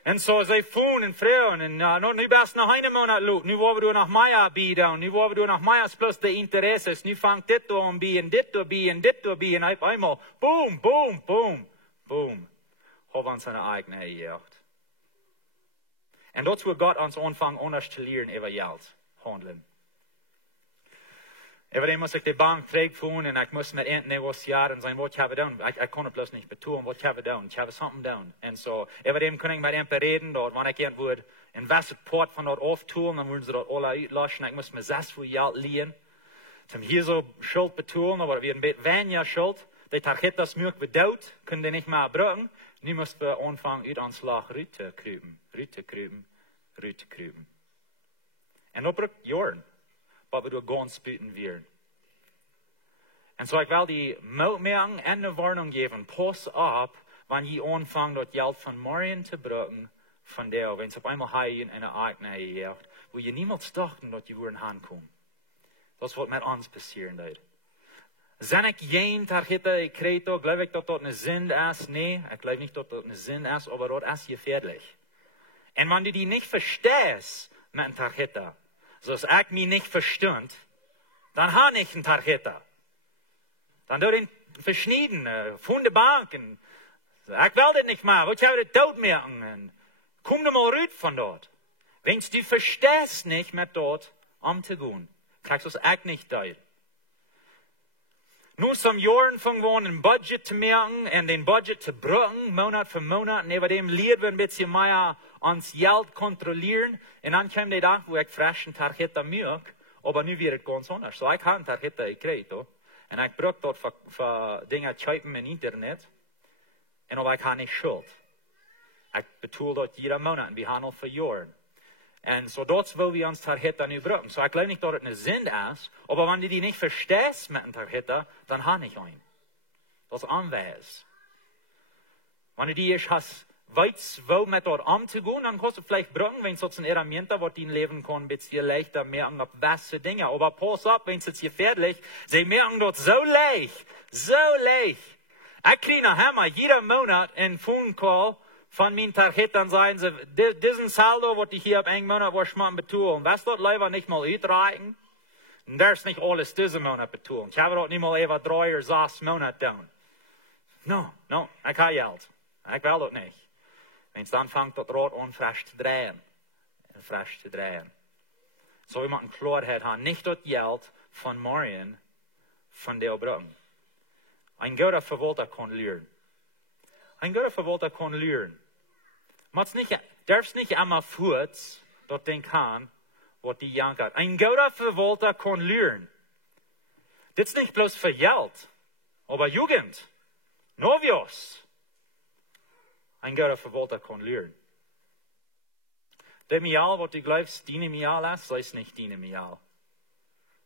Und so, sie fahren und fragen, und nu bist noch einen Monat lang, nu wollen wir nach Meier bieten, nu wollen wir nach Meiers plus der Interesse, nu fängt das an, und das und auf einmal, boom, boom, boom, boom. Haben wir uns eine eigene Jagd. Und dort wird Gott uns anfangen, anders zu lernen über Geld handeln. Über dem muss ich die Bank trägfuhren und ich muss mit ihnen negocieren und sagen, was habe ich getan? Ich kann bloß nicht betonen, was habe ich getan? Ich habe something getan. Und so, über dem kann ich mit ihnen reden, dort, wenn ich irgendwo ein Wasserport von dort auftun, dann würden sie dort alle auslöschen. Ich muss mir das für Geld liehen. Zum hier so Schuld betonen, aber wir ein bisschen weniger Schuld. Die Tarjetas mögen wir dort, können die nicht mehr brauchen. Nu müssen wir anfangen, uit ons lag ruit te kruipen. En dat braucht Jahren, wat we door ganz sputen werden. En so, ich will die Meldung en de Warnung geben, pass op, wenn je anfangt, dat Geld von morgen zu brauchen, von der, wenn es auf einmal hier in eine eigene Jagd, wo je niemals dachten, dat je würden hinkommen. Das ist, was mit uns passieren wird. Zijn ik geen tarjeta gekregen, geloof ik dat dat een zin is? Nee, ik geloof niet dat dat een zin is, aber dat is gefährlich. En wenn du die nicht verstehst mit einer Tarjeta, zoals ik mich nicht verstund, dann habe ich eine Tarjeta. Dann doe ich verschnieden, von der Bank. Ich will das nicht mehr, was habe ich das dood machen? Komm doch mal rüt von dort. Wenn du verstehst nicht mit dort umzugehen, kriegst du es echt nicht teil. Nur zum Jahren fangen wir an, ein Budget zu merken und den Budget zu brücken, Monat für Monat. Neben dem lernen wir ein bisschen mehr ans Geld kontrollieren. Und dann kam der Tag, wo ich frisch einen Tarjeta möchte, aber nu wird es ganz anders. So, ich habe einen Tarjeta gekriegt, und ich brauche dort für Dinge zu schreiben im Internet. Und aber ich habe nicht Schuld. Ich bezahle dort jeden Monat und wir haben noch für Jahren. Und so dort will wir uns Tarjeta nu brauchen. So ich glaube nicht, dass es eine Sinn ist, aber wenn du die nicht verstehst mit einem Tarjeta, dann habe ich einen. Das ist Anweis. Wenn du die erst hast, weißt, wo mit dort umzugehen, dann kannst du vielleicht brauchen, wenn es so ein Herramienta, was dein Leben kann, ein bisschen leichter merken, auf was für Dinge. Aber pass auf, wenn es jetzt hier fertig ist, sie merken dort so leicht. Ich kriege nachher jeden Monat einen Phone Call von meinen Tarjetern, sagen sie, diesen Saldo, was ich hier ab einen Monat betalen, was dort lieber nicht mal einreichen? Und das ist nicht alles diesen Monat betalen. Ich habe dort nicht mal etwa 3 oder 6 Monate tun. No, ich habe Geld. Ich will das nicht. Wenn es dann fängt, das Rad an frisch zu drehen. So jemand Klarheit hat, nicht das Geld von morgen, von der Brücken. Ein guter Verwalter kann lernen. Man darf nicht einmal kurz dort denken, was die jankert. Ein guter Verwalter kann lernen. Das ist nicht bloß für Geld, aber Jugend, Novios. Ein guter Verwalter kann lernen. Der Mial, was du glaubst, deine Mial ist, ist nicht deine Mial.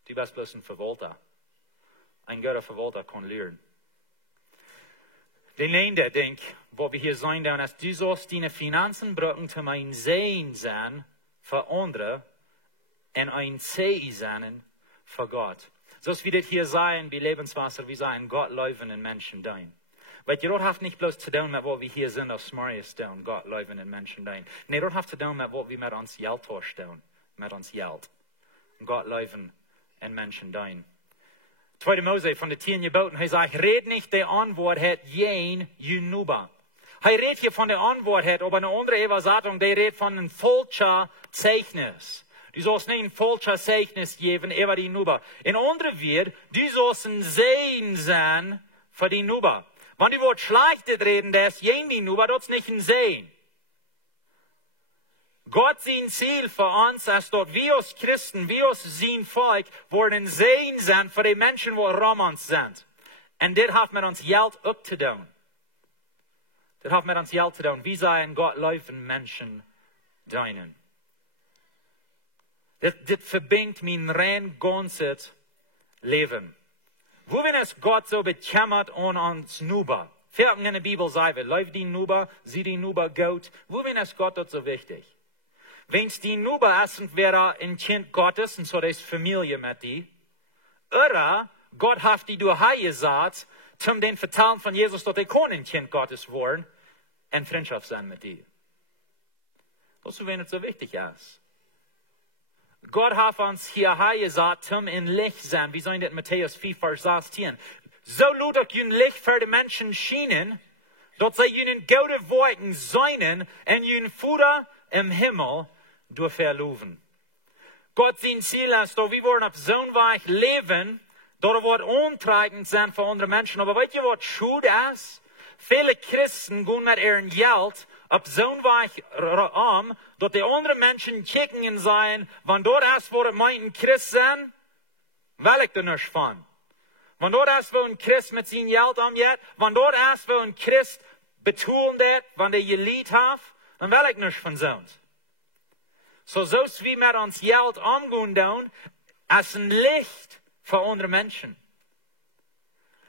Du bist bloß ein Verwalter. Ein guter Verwalter kann lernen. Den Länder, denk, wo wir hier sein werden, dass du sollst deine Finanzen brauchen, zum ein Sehen sein für andere und ein Sehen sein für Gott. So wie das hier sein, wie Lebenswasser, wie sein Gott leibenden Menschen dein. Weil ihr habt nicht bloß zu tun mit, wo wir hier sind, auf Smarius tun, Gott leibenden Menschen dein. Nee, ihr habt zu tun mit, wo wir mit uns Geld tun, mit uns Geld. Gott leibenden Menschen dein. 2. Mose von den 10 Geboten, er sagt, red nicht der Antwort hat jen Junuba. Er redet hier von der Antwort hat, aber eine andere Übersetzung, der redet von einem falschen Zeichnis. Du sollst nicht ein falsches Zeichnis geben, über die Nuba. In anderen wird, du sollst ein Sehen sein für die Nuba. Wenn du Wort Schlechtes reden, das ist jen die Nuba, das ist nicht ein Sehen. Gott sein Ziel für uns, ist dort wir als Christen, wir als sein Volk, wollen Sehen sein für die Menschen, die um uns sind. Und das hat mit uns Geld abzutun. Wie seien Gott laufen Menschen deinen. Das verbindet mein rein ganzes Leben. Wo wenn es Gott so bekämmert an uns Nuba? Vierten in der Bibel sagen wir, läuft die Nuba, sie die Nuba Gott. Wo wenn es Gott dort so wichtig? Wenn es die Nuba essen wäre ein Kind Gottes, und so das Familie mit die, oder Gott hat die durch gesagt, zum den Vertalen von Jesus, dass die ein Kind Gottes worden, und Freundschaft sein mit die. Das ist, wenn es so wichtig ist. Gott hat uns hier gesagt, zum in Licht sein, wie sollen das Matthäus 4, Vers 16. So lut auch ein Licht für die Menschen schienen, dass sie ihnen gute Worten seinen, und ihnen Futter im Himmel durch verloven. Gott sein Ziel ist, dass wir wollen auf so ein Weg leben, dass wir untreibend sein für andere Menschen. Aber weißt ihr, was schuld ist? Viele Christen gehen mit ihrem Geld auf so ein Weg dass die anderen Menschen kicken und sagen, wenn dort ist, wo ein Christ sind, will ich da nicht von. Wenn dort ist, wo ein Christ mit seinem Geld umgeht, wenn dort ist, wo ein Christ betont wird, wenn der Lied hat, dann will ich nicht von sonst. So wie mit uns Geld umgehen, als ein Licht für andere Menschen.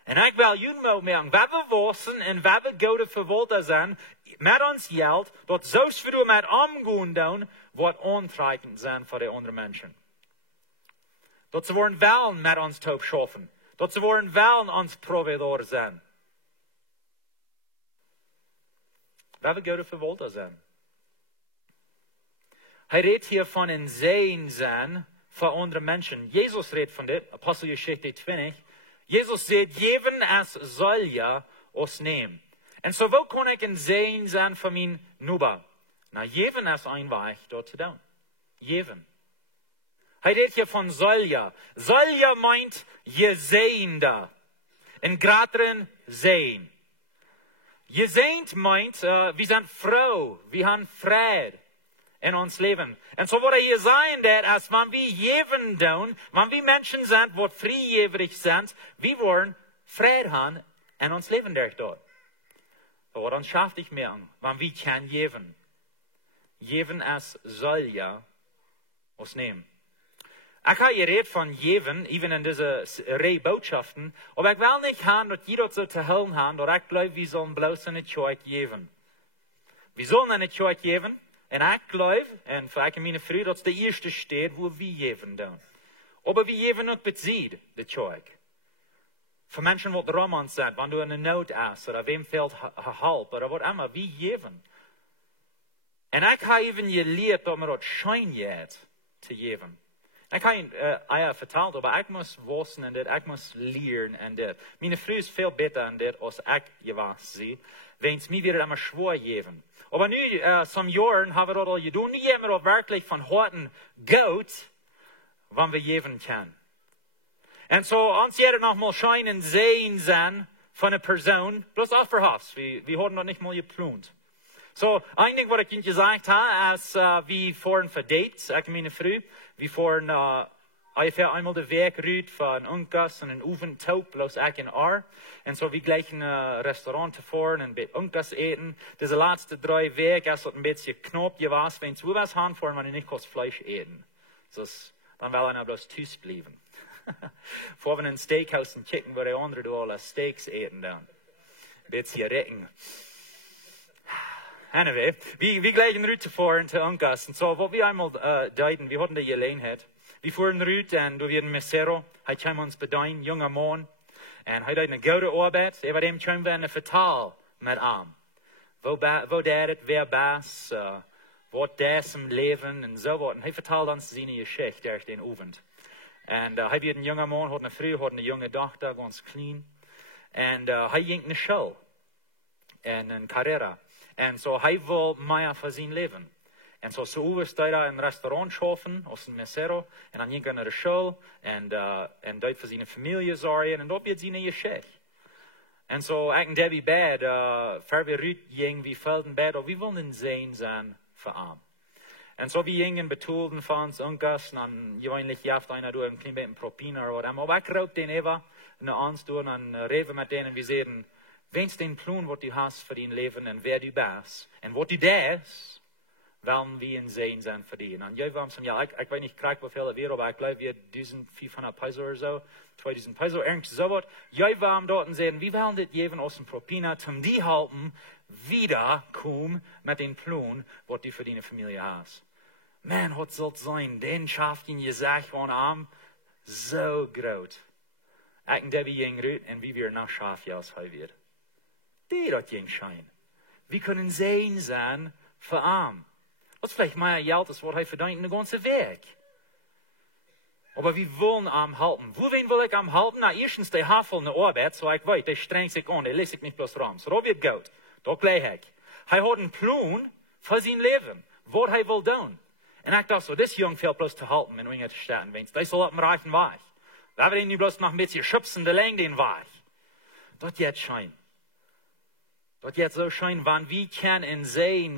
Und ich will Ihnen mal merken, wenn wir wissen und wenn wir gute Verwalter sind, mit uns Geld, dort wie du mit umgehen, wird antreibend sein für die anderen Menschen. Dort sie wollen wollen mit uns taub schaffen. Dort sie wollen wollen uns Providor sein. Wenn wir gute Verwalter sind. Er redet hier von ein Sehen sein für andere Menschen. Jesus redet von dem, Apostelgeschichte 20. Jesus sagt, jeden es soll ja uns nehmen. Und so wo kann ich ein Sehen sein für mein Nuba? Na, jeven is een weg door te doen. Jeven. Hij redt hier van Zolja. Zolja meint gezeende. En grateren zijn. Gezeend meint, we zijn vrouw. We hebben vrede in ons leven. En zo wordt je zeggen dat als we jeven doen, wanneer we mensen zijn wat vrijgeverig zijn, we worden vrede hebben in ons leven daardoor. Maar dan schaft ik meer aan, wanneer we kan jeven. Jeven is Zolja ons nemen. Ik ga je reed van jeven, even in deze rij boodschaften, maar ik wil niet gaan dat je dat zo te hullen gaan, dat ik geloof, we zullen bloos in het joik jeven. We zullen in het joik jeven, en ik geloof, en vaak in mijn vrienden, dat is de eerste stad waar we jeven doen. Maar we jeven niet beziet, de joik. Voor mensen wat Roman zegt, wanneer du in een nood is, of wem fehlt hulp, of wat immer, we jeven. En ik ga even je leerd dat me dat schijn jeet te jeven. Ik ga je verteld, maar ik moet wissen en dit, ik moet leren en dit. Mijn vrouw is veel beter en dit als ik je was, zie. Wens mij weer immer schwoor geven. Maar nu, some jaren hebben we dat al gedaan. Nu hebben we dat werkelijk van harten goud, wanneer we geven kunnen. En zo, ons jeder nog mal schijnen zijn zijn van een persoon, bloß afverhafs. We horen dat niet mal geplant. So, eigentlich, wat ik je gezegd heb, is, we voeren verdate, ik en mijn vrouw, we voeren ungefähr einmal de week uit van Unkas en een oefentaup, bloß ik en haar. En zo, we gleich een restaurant te voeren en bij Unkas eten. Deze laatste 3 weken is dat een beetje knopje was, wenn we was gaan voor, maar niet kost Fleisch eten. Dus, dan wil hij bloß thuis blijven. Voor we in een steakhouse en chicken, waar de anderen doen alle steaks eten dan. Een beetje rekken. Anyway, we gleich eruit te voeren te Unkas. En zo, wat we eenmaal deden, we hadden de gelegenheid. We voeren eruit en door weer een mesero. Hij kwam ons bedien, jonge man. En hij deed een goede arbeid. Hij was hem kwam we een vertaal met aan. Wo deed het, wer baas, wat deed zijn leven en zo wat. En hij vertelde ons zijn geschichte daar den avond. En hij was een jonge man, had een vrouw, had een jonge dochter, ganz klein. En hij ging naar school. En een carrera. En zo, hij wil meer voor zijn leven. En zo overstond hij in een restaurant schaffen, als een mesero. En dan ging hij naar de school. En deed voor zijn familie zorgen. En dat werd zijn geschichte. En zo, ik en Debbie bed, ver weer uit ging, we velden bed, of we wilden zijn voor hem. En zo, we gingen betoelden van ons Unkas. En dan, gewöhnlich jaft einer door een klein beetje propine of wat. Maar ik rook den even naar ons door. En dan reden met den en we zeiden, wens den plan wat u hast voor je leven en wer du bent. En wat u deed, willen we in zijn voor die. En jij was ja, ik weet niet krijg hoeveel het weer, maar ik geloof weer 1500 peso of zo, 2000 peso, ergens zo wat. Jij was dort en zeiden, we willen dit geven als een propina, om die helpen, wieder komen met een plan wat u voor die familie hast. Man, wat zal het zijn? Den schaft in je zaak van hem zo groot. Ik en Debbie ging eruit en wie weer naar schaafje als hij weer. Die dat ging schijn. We kunnen zijn voor hem. Dat is vielleicht meer geld als wat hij verdient in de ganze week. Maar we willen hem helpen. Wohin wil ik hem helpen? Nou, eerstens de hafel in de arbeid, zo ik weet, die strengt zich aan, die leest ik niet bloß ram. So, dat wird goed. Dat gleich ik. Hij had een plan voor zijn leven. Wat hij wil doen. En ik dacht zo, dit jong veel bloß te helpen in Winger te starten. Wens, die zal op een reichen weg. We hebben nu bloß nog een beetje schubsen de leng den weg. Dat gaat schijn. Dat gaat zo schijn, wanneer we kunnen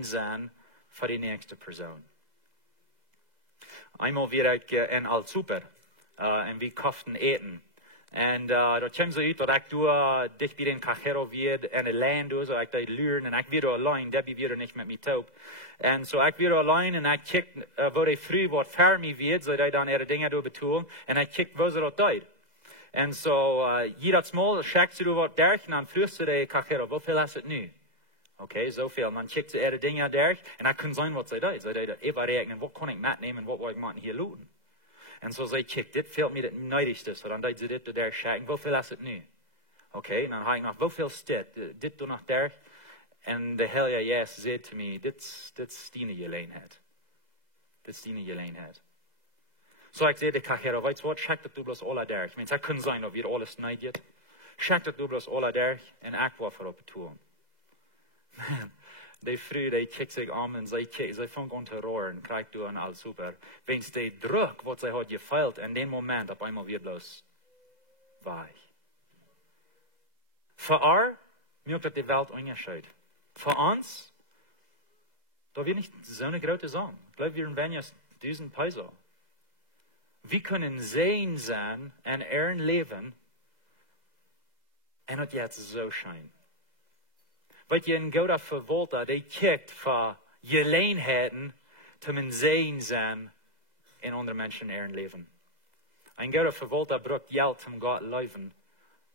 zijn voor die nächste persoon. Einmal weer ik in Alt-Super en we kochten eten. En dat kwam zo uit dat ik door dicht bij den cajero weer in de lijn door, zo ik deed luren en ik weer alleen, Debbie weer niet met mij taub. En zo ik weer alleen en ik check waar hij vroeg wat ver mij weer, zo dat dan er dingen door betoelen en ik check waar ze dat deed. En zo je dat smal, check ze door wat derg en dan vroeg ze de cajero, hoeveel is het nu? Oké, zoveel. Dan checkt ze er dingen daar. En dat kan zijn wat zij deed. Zij deed even rekenen, wat kan ik metnemen, wat wil ik maken hier loten. En zo zij checkt, dit valt me het neidigste. So dan deed ze dit daar checken, hoeveel is het nu? Oké, dan ga ik nog, hoeveel is dit doe nog daar. En de Heilige Jezus zei te mij, dit is die gelegenheid. Dit is die gelegenheid. Zo ik zei de cajero, weet je wat, check dat du bloß alle daar. Ik meen, dat kan zijn of je alles neidigt. Check dat du bloß alle daar en ik wil voor op het doen. Man, die früh, die kijkt sich an und sie fangen an zu rohren, kriegt du an alles super. Wenn es der Druck, was sie hat gefällt, in dem Moment auf einmal wird bloß weich. Für mir hat die Welt angeschaut. Für uns, da wird nicht so eine große Sache. Ich glaube, wir werden jetzt diesen Peisel. Wir können sehen sein in ihrem Leben, und das jetzt so scheint. Weil ihr in Gott dafür wollt, der kijkt für Gelegenheiten, zum Sehen sein in anderen Menschen in ihrem Leben. Ein Gott dafür wollt, braucht Geld, zum Gott leben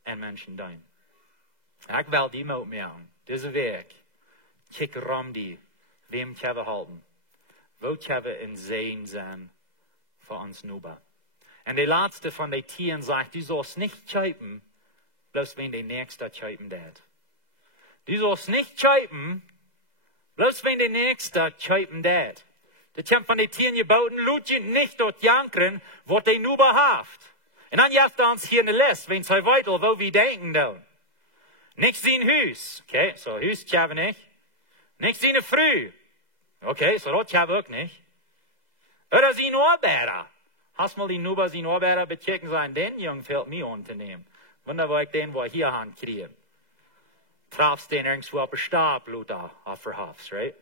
in Menschen dein. Ich will die mit mir an. Diese Weg. Kijk rum die. Wem ich habe halten. Wo ich habe in Sehen sein für uns Nuba. Und der letzte von den Tieren sagt, du sollst nicht schreiben, bloß wenn der Nächste schreiben wird. Du sollst nicht schreiben, bloß wenn der Nächste schreiben wird. Das kommt von den Tieren gebauten, lügt nicht dort jankern, was der Nuba haft. Und dann jaft er uns hier eine Liste, wenn sie weiter, wo wir denken dann. Nicht sein Haus. Okay, so Haus habe nicht. Nicht seine Frau. Okay, so das habe ich auch nicht. Oder sein Arbeiter. Hast mal die Nuba sein Arbeiter bechecken sein, den Jungen fällt mir an zu nehmen. Wunder, wo ich den, wo ich hier hankriege. Trafst den irgendwo auf der Stab, Luther, auf der Hafs, right?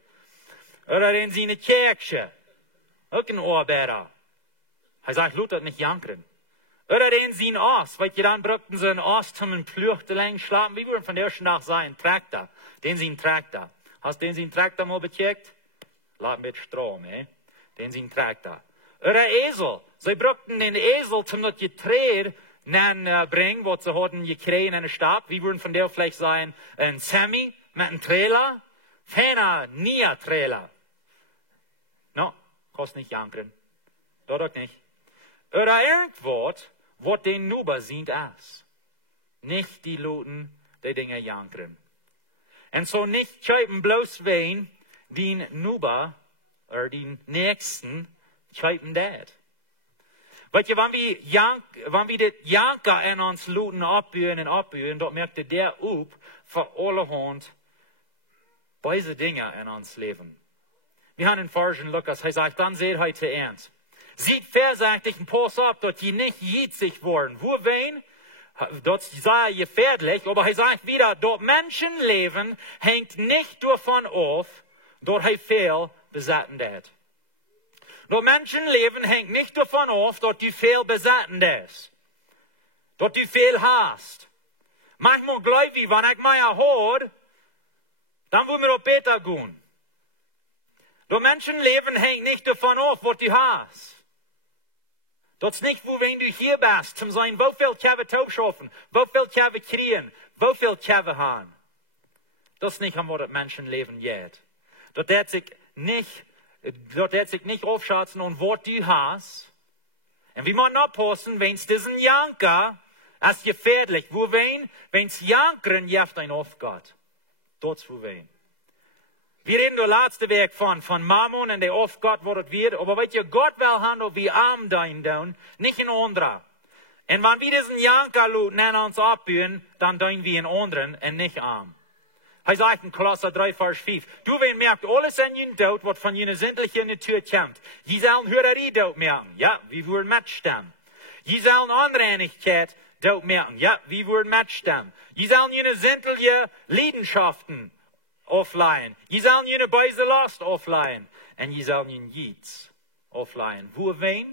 Oder den seine Kirche. Auch ein Arbeiter. Er sagt, Luther nicht jankern. Oder den sein Ost, weil dann brauchten sie einen Ost zum einen Flüchtling schlafen. Wie würden von der ersten Tag sein? Traktor. Den sein Traktor. Hast du den sein Traktor mal becheckt? Lass mit Strom, Den sein Traktor. Oder Esel. Sie brauchten den Esel zum das Getreide bringen, was sie hatten gekriegt in einer Stab. Wie würden von der vielleicht sein? Ein Semi mit einem Trailer? Feiner, nie ein Trailer. No, kostet nicht jankern. Doch nicht. Oder irgendwas, was den Nuba sieht aus. Nicht die Luten, die Dinge jankern. Und so nicht schreiben bloß wen, den Nuba, oder den Nächsten, schreiben das. Weil wenn wir das Janker in uns Luten abbühen, dort merkt der up, für alle Hand, beide Dinge in uns leben. Wir haben in Versen Lukas, er sagt, dann seht heute ernst. Sieht versagtig ein Pass ab, dort die nicht jitzig worden. Wo wen? Dort sei er gefährlich, aber er sagt wieder, dort Menschenleben hängt nicht davon auf, dort er viel besatten hat. Dort Menschenleben hängt nicht davon auf, dort du viel besatten ist. Dort du viel hast. Manchmal glaube ich, wenn ich mehr habe, dann will mir auch besser gehen. Dort Menschenleben hängt nicht davon auf, was du hast. Das ist nicht, wenn du hier bist, zum sein, wo viel Kave tauschaffen, wo viel Kave kriegen, wo viel Kave haben. Das ist nicht, was das Menschenleben geht. Dort wird sich nicht aufschätzen, und was du hast. Und wie man abpassen, wenn es diesen Janker, als gefährlich, wenn es Jankern, jeft ein Aufgott. Dort wo wen. Wir reden der letzte Weg von Mammon und der Aufgott, wo das wird. Aber weil ihr Gott will handeln, wie arm dein tun, nicht ein anderer. Und wenn wir diesen Jankerluten an uns abbühen, dann tun wir in anderen und nicht arm. Er sagt in Kolosser 3, Vers 5, du wen merkt alles an jeden Tod, was von jener sinnlichen Natur kommt. Je sollen Hürerie dort merken. Ja, wie würden mitstimmen. Je sollen Anreinigkeit dort merken. Ja, wie würden mitstimmen. Je sollen jene sinnliche Leidenschaften aufleihen. Je sollen jene böse Last aufleihen. Und je sollen jene Jieds aufleihen. Wo wen?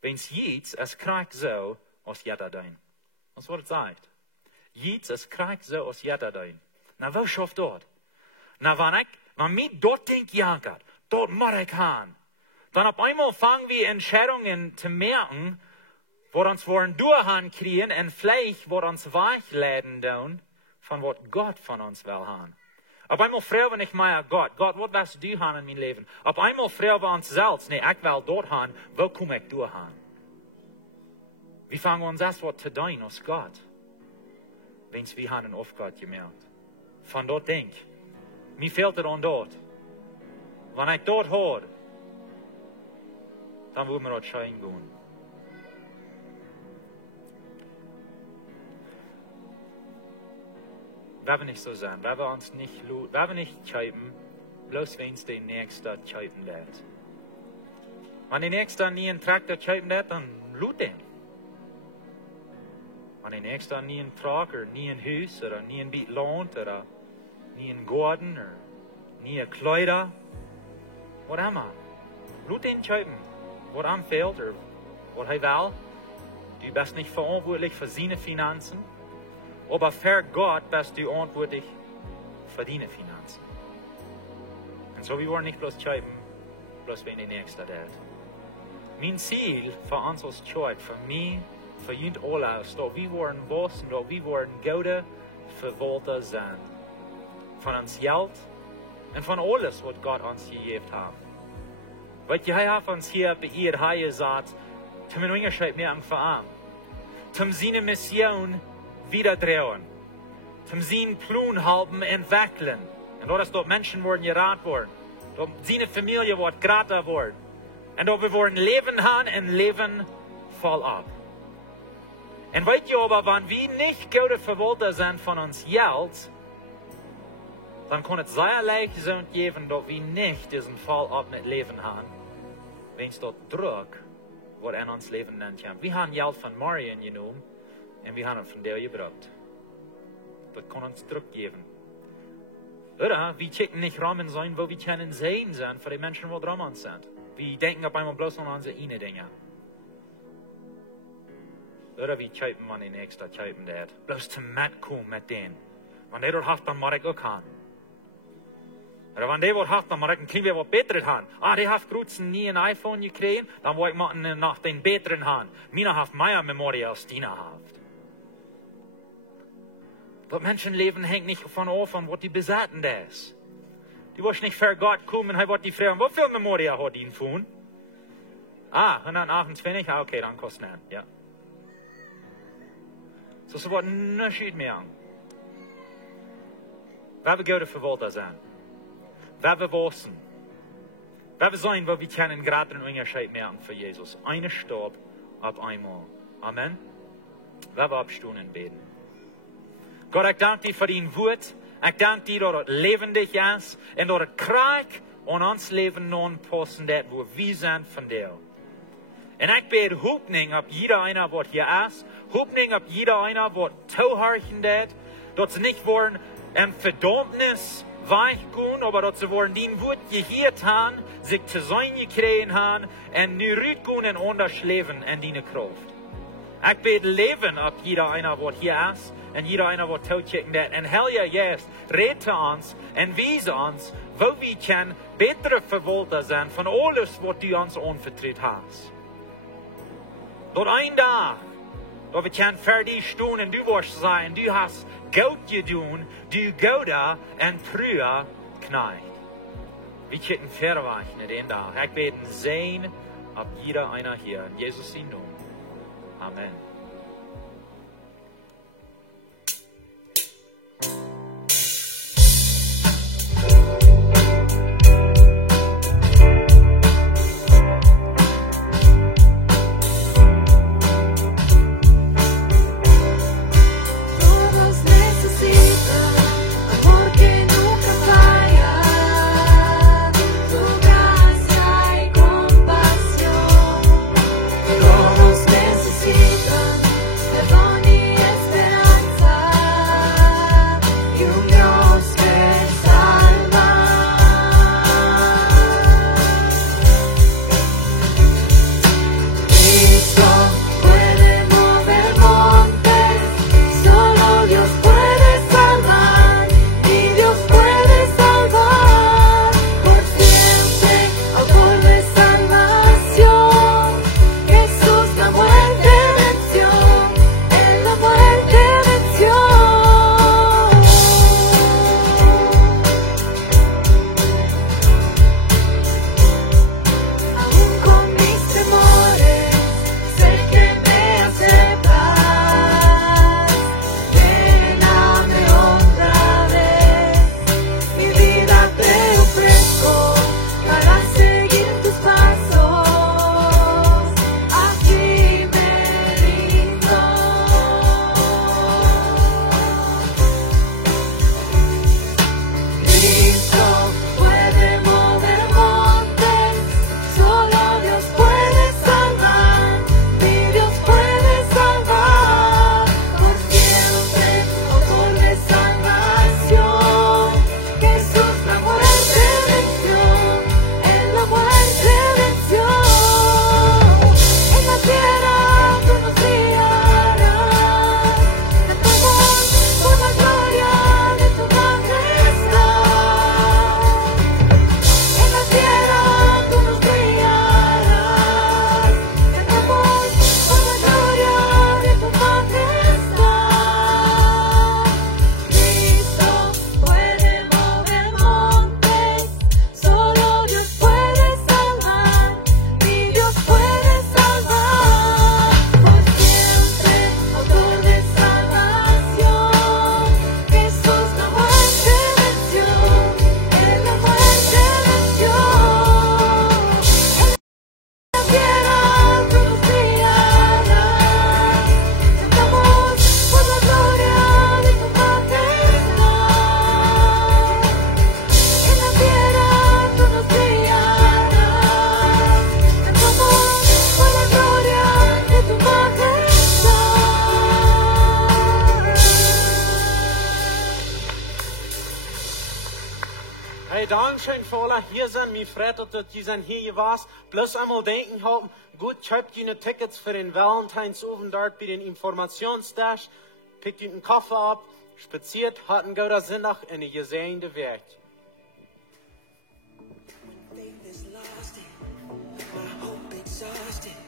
Wenn's Jieds, es krijgt so, als Jadadein. Das ist, was es sagt. Jieds, es krijgt so, als Jadadein. Na, wo schafft dort? Na, wenn mir dort denkt, jankert, dort muss ich haben. Dann auf einmal fangen wir Entscheidungen zu merken, wo uns wollen durchhaben kriegen, und vielleicht, wo uns weichleiten tun, von was Gott von uns will haben. Auf einmal fragen wir nicht mehr Gott, was willst du haben in meinem Leben? Auf einmal fragen wir uns selbst, nee, ich will dort haben, wo komme ich durchhaben? Wie fangen wir uns erst was zu tun aus Gott? Wenn wir haben auf Gott gemerkt. Von dort denk, mir fehlt es an dort. Wenn ich dort hoor, dann will mir dort schein gehen. wir nicht so sein, wir uns nicht, wir nicht schreiben, bloß wenn es den Nächsten schreiben wird. Wenn der Nächste nie einen Traktor schreiben wird, dann lut den. Wenn der Nächste nie einen Traktor, nie ein Haus, oder nie ein Biet Land, oder nie einen Garten, oder nie ein Kleider, was immer. Lut den schreiben, was am fehlt, oder was er will. Du bist nicht verantwortlich für seine Finanzen, aber für Gott bist du verantwortlich für deine Finanzen. Und so, wir wollen nicht bloß schreiben, bloß wenn die Nächste tut. Mein Ziel für uns als Church, für mich, für uns alle, ist, dass wir wollen wissen, dass wir wollen gute Verwalter sein. Von uns Geld und von alles, was Gott uns gegeben hat. Weil ich habe uns hier bei ihr gesagt, zum Unterscheid mehr am Verein. Zum seine Mission wieder drehen. Zum seinen Plan halten, entwickeln. Und dass dort Menschen worden gerat worden. Dort seine Familie wird grater worden. Und dort wir wollen Leben haben und Leben voll ab. Und weißt ihr aber, wenn wir nicht gute Verwalter sind von uns Geld, dann kann es sehr leicht sein geben, dass wir nicht diesen Fall ab mit Leben haben. Wenn es dort Druck was in ons leven nennt. Wir haben Geld von Marion genommen und wir haben es von der gebraucht. Das kann uns Druck geben. Oder wir checken nicht Rahmen sein, wo wir können sehen sein für die Menschen, die dran uns sind. Wir denken auf einmal bloß an unsere eigenen Dinge. Oder wir checken man den Nächsten, checken der. Bloß zum Mitkommen mit denen. Wenn der dort hat, dann mag ich auch haben. Oder wenn der was hat, dann muss ich ein klein was Besseres haben. Der hat gerade nie ein iPhone gekriegt, dann wollte ich mal nach den Besseren haben. Mina hat mehr Memorie als Dina hat. Das Menschenleben hängt nicht davon ab, was die besaten ist. Die wollen nicht für Gott kommen, und wird die fragen, wie viel Memorie hat die von? 128, okay, dann kostet es. Ja. So ist es nicht mehr. Wer will gute Verwalter sein? Wer wir wissen, wer wir sein, wo wir können gerade einen Unterschied merken für Jesus. Eine Stopp auf einmal. Amen. Wer wir abstehen und beten. Gott, ich danke dir für dein Wort. Ich danke dir, dass es lebendig ist und dass es Krieg an uns Leben nun passen wird, wo wir sind von dir. Und ich bete Hoffnung auf jeder einer, der hier ist. Hoffnung auf jeder einer, der zuhören wird. Dass sie nicht wollen, Verdammnis weichgehen, aber dass sie wollen, den Wort gehört haben, sich zu sein gekriegt haben und nu rütgehen und anders leben in deine Kraft. Ich bete Leben auf jeder einer, der hier ist, und jeder einer, der zuchecken wird. Und Herr Jesus, rede uns und weise uns, wo wir können bessere Verwalter sein von alles, was du uns anvertraut hast. Dort ein Tag, wo wir können für dich stehen und du wirst sein, du hast Gott getan, du Gouda und Prüher knecht. Wir können verweichen den Tag. Ich bete Segen auf jeder einer hier. In Jesus' Namen. Amen. Todos necesitan Dankeschön für alle hier sind. Mir freut, dass die sind hier warst. Bloß einmal denken halten. Gut, kauft die Tickets für den Valentinsabend dort bei den Informationsdash. Pickt einen Kaffee ab. Spaziert, hat einen guten Sonntag in die gesehene Welt. Faith is lost, my hope exhausted.